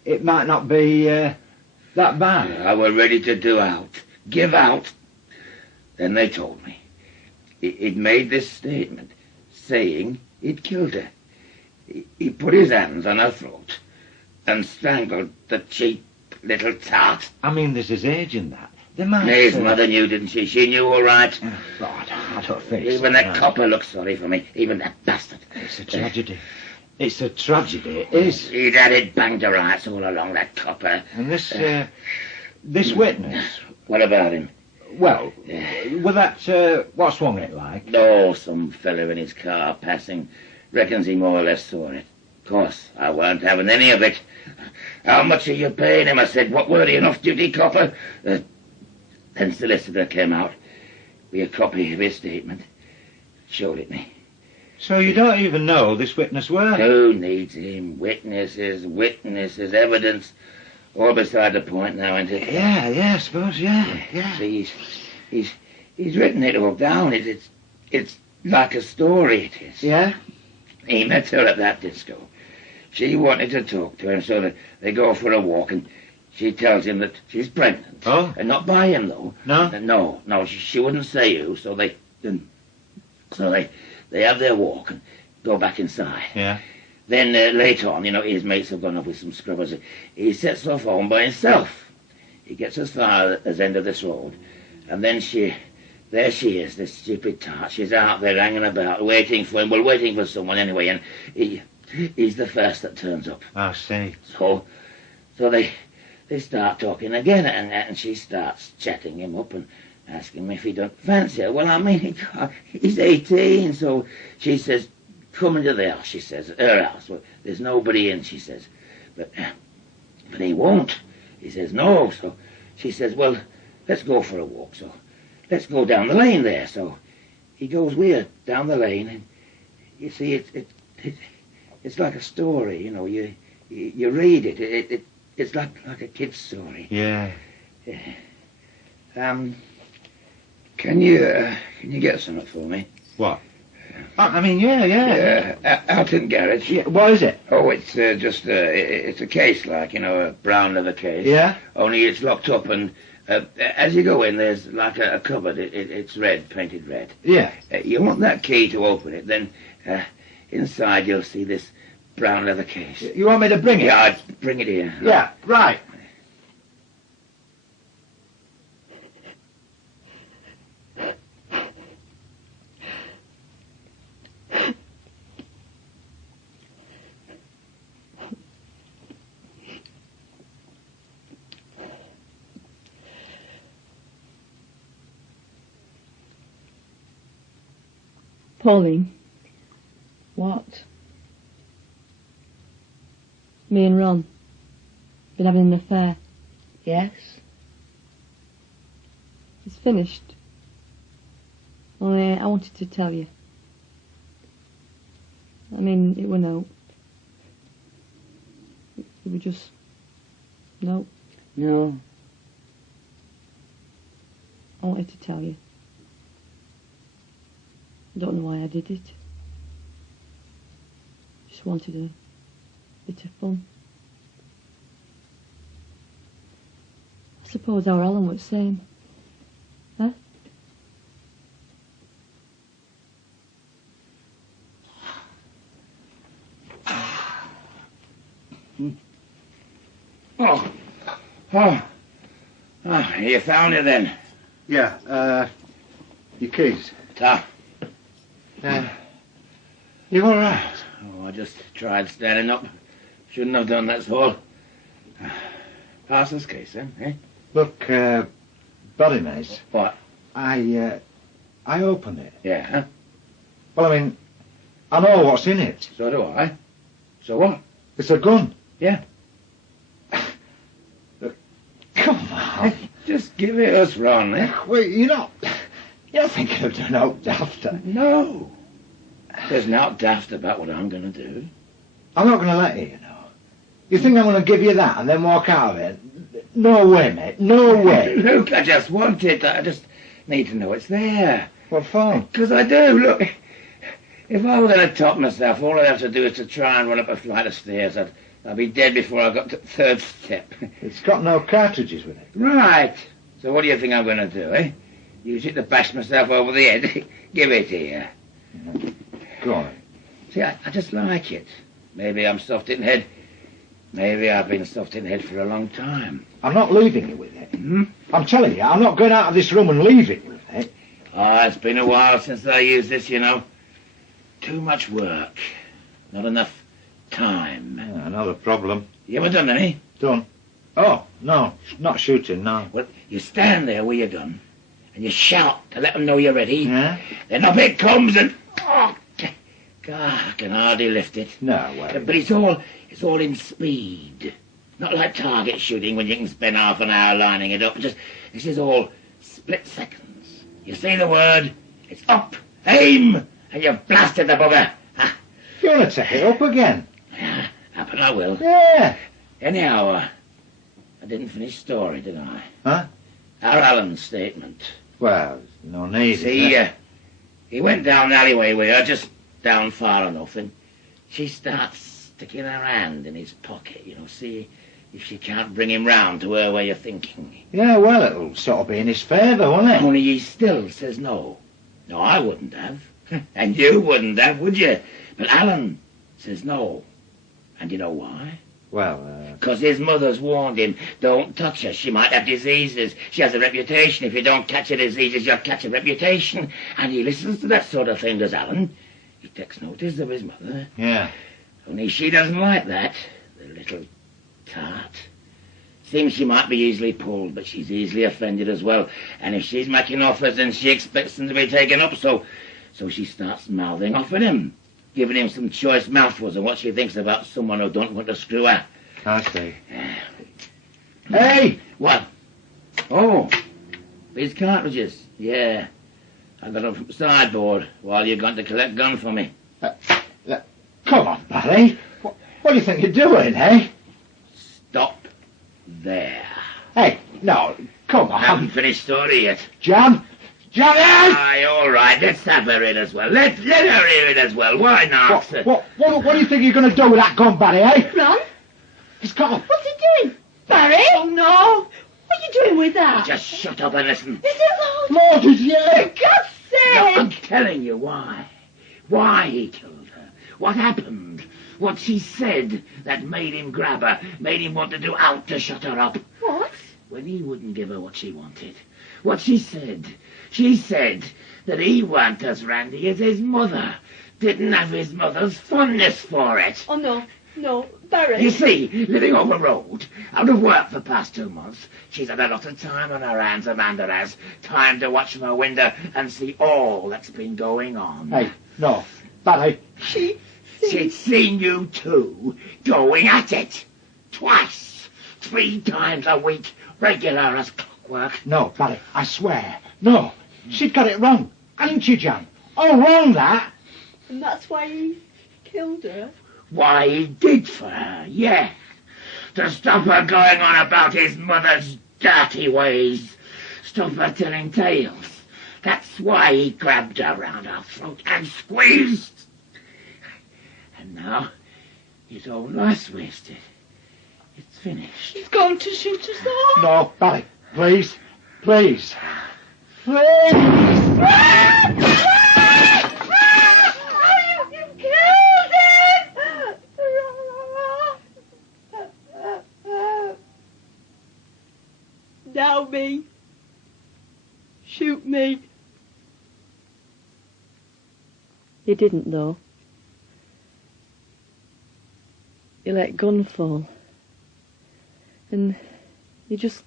it might not be that bad. I were ready to give out. Then they told me. He'd made this statement, saying he'd killed her. He put his hands on her throat and strangled the cheap little tart. I mean, there's his age in that. They might... His mother knew, didn't she? She knew all right. Oh, God, I don't think Even so, that copper looks sorry for me. Even that bastard. It's a tragedy. It's a tragedy, it is. He'd had it banged to rights all along, that copper. And this witness... What about him? Well, with that, what's wrong it like? Oh, some fella in his car passing. Reckons he more or less saw it. Of course, I weren't having any of it. How much are you paying him? I said, what were he, an off-duty copper? Then solicitor came out with a copy of his statement. Showed it me. So you don't even know this witness were? Who needs him? Witnesses, evidence. All beside the point now, isn't it? Yeah, I suppose, yeah. See, he's written it all down. It's like a story, it is. Yeah? He met her at that disco. She wanted to talk to him, so that they go for a walk, and she tells him that she's pregnant. Oh? And not by him, though. No? No, she wouldn't say who, so they have their walk and go back inside. Yeah. Then later on, his mates have gone off with some scrubbers. He sets off home by himself. He gets as far as end of this road, and then there she is, this stupid tart. She's out there hanging about, waiting for him. Well, waiting for someone anyway, and he's the first that turns up. I see. So they start talking again, and she starts chatting him up and asking him if he don't fancy her. Well, I mean, he's 18, so she says, come into the house, she says, her house. Well, there's nobody in, she says. But he won't. He says, no. So she says, well, let's go for a walk. So let's go down the lane there. So he goes with her down the lane, and you see, it's like a story, you read it. It's like a kid's story. Yeah. Can you get something for me? What? I mean, yeah. Out in the garage. Yeah, what is it? Oh, it's just it's a case, like, a brown leather case. Yeah? Only it's locked up, and as you go in, there's like a cupboard. It's red, painted red. Yeah. You want that key to open it, then inside you'll see this brown leather case. You want me to bring it? Yeah, I'd bring it here. Yeah, right. Pauline. What? Me and Ron. Been having an affair. Yes? It's finished. Only I wanted to tell you. I mean, it were no. It were just... no. No. I wanted to tell you. I don't know why I did it. Just wanted a bit of fun. I suppose our Alan was the same. Huh? Oh, you found it then? Yeah, your keys. Tough. You all right? Oh, I just tried standing up. Shouldn't have done, that's all. Pass this case, then, eh? Look, buddy, mate. What? I opened it. Yeah? Well, I mean, I know what's in it. So do I. So what? It's a gun. Yeah. Come on. Just give it us, Ron, eh? Well, you're not thinking of doing no dafter. No. There's not daft about what I'm going to do. I'm not going to let you, you know. You think I'm going to give you that and then walk out of it? No way, mate. No way. Look, I just want it. I just need to know it's there. What for? Because I do. Look, if I were going to top myself, all I'd have to do is to try and run up a flight of stairs. I'll be dead before I got to the third step. It's got no cartridges with it. Right. So what do you think I'm going to do, eh? Use it to bash myself over the head? Give it here. Go on. See, I just like it. Maybe I'm soft in head. Maybe I've been soft in head for a long time. I'm not leaving you with it. Hmm? I'm telling you, I'm not going out of this room and leaving you with it. Oh, it's been a while since I used this, you know. Too much work. Not enough time. Yeah, another problem. You ever done any? Done. Oh, no, not shooting, no. Well, you stand there with your gun, and you shout to let them know you're ready. Yeah? Then up it comes and... Oh, God, I can hardly lift it. No way. But it's all in speed. Not like target shooting when you can spend half an hour lining it up. This is all split seconds. You say the word, it's up, aim, and you've blasted the bugger. You want to take it up again? Happen I will. Yeah. Anyhow, I didn't finish story, did I? Huh? Our Alan's statement. Well, no need. See, he went down the alleyway with her, just down far enough, and she starts sticking her hand in his pocket, you know, see if she can't bring him round to her way you're thinking. Yeah, well, it'll sort of be in his favour, won't it? Only he still says no. No, I wouldn't have. And you wouldn't have, would you? But Alan says no. And you know why? Well, 'Cause his mother's warned him, don't touch her, she might have diseases. She has a reputation. If you don't catch her diseases, you'll catch a reputation. And he listens to that sort of thing, does Alan. He takes notice of his mother. yeah. Only she doesn't like that, the little tart. Seems she might be easily pulled, but she's easily offended as well. And if she's making offers, then she expects them to be taken up, so she starts mouthing off at him, giving him some choice mouthfuls of what she thinks about someone who don't want to screw her. I see. Hey! What? Oh, these cartridges. Yeah. I got them from the sideboard while you're going to collect gun for me. Come on, Barry. What do you think you're doing, eh? Stop there. Hey, no, come I on. haven't finished story yet. Janice! Aye, all right. Let's have her in as well. Let her hear it as well. Why not? What do you think you're going to do with that gun, Barry, eh? Ron, He's got a... what's he doing? Barry? Oh, no. What are you doing with that? Just shut up and listen. Is it loaded? Loaded, yeah. For God's sake! No, I'm telling you why. Why he killed her. What happened. What she said that made him grab her, made him want to do out to shut her up. What? When he wouldn't give her what she wanted. What she said. She said that he weren't as randy as his mother. Didn't have his mother's fondness for it. Oh, no. No, Barry. You see, living over the road, out of work for the past 2 months, she's had a lot of time on her hands, Amanda has. Time to watch from her window and see all that's been going on. Hey, no, Barry. She'd seen you two going at it. Twice. 3 times a week. Regular as clockwork. No, Barry, I swear. No, she'd got it wrong. Hadn't she, Jan? All wrong, that. And that's why he killed her? Why, he did for her, yeah. To stop her going on about his mother's dirty ways. Stop her telling tales. That's why he grabbed her round her throat and squeezed. And now, his own life's wasted. It's finished. He's going to shoot us all? No, Barry, please. Please. Please. You killed him! Now me. Shoot me. He didn't, though. He let gun fall. And he just...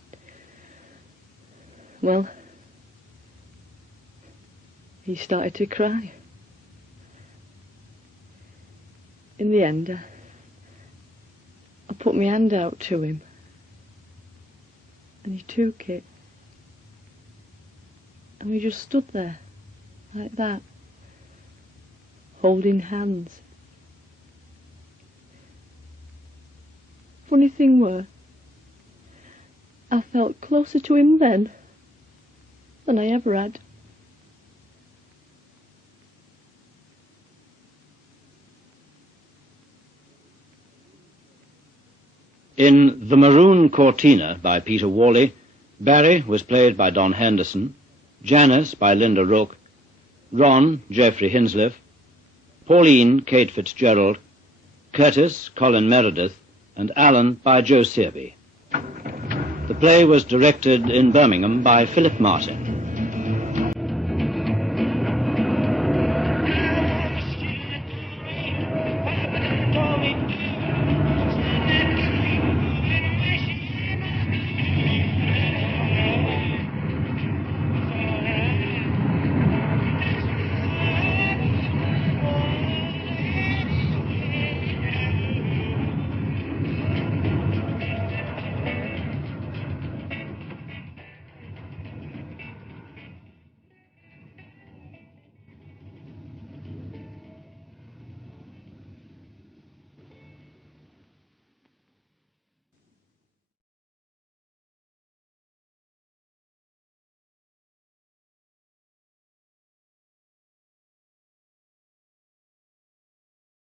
Well... He started to cry. In the end, I put my hand out to him. And he took it. And we just stood there, like that, holding hands. Funny thing were, I felt closer to him then than I ever had. In The Maroon Cortina by Peter Whalley, Barry was played by Don Henderson, Janice by Linda Rook, Ron, Geoffrey Hinsliff, Pauline, Kate Fitzgerald, Curtis, Colin Meredith, and Alan by Joe Searby. The play was directed in Birmingham by Philip Martin.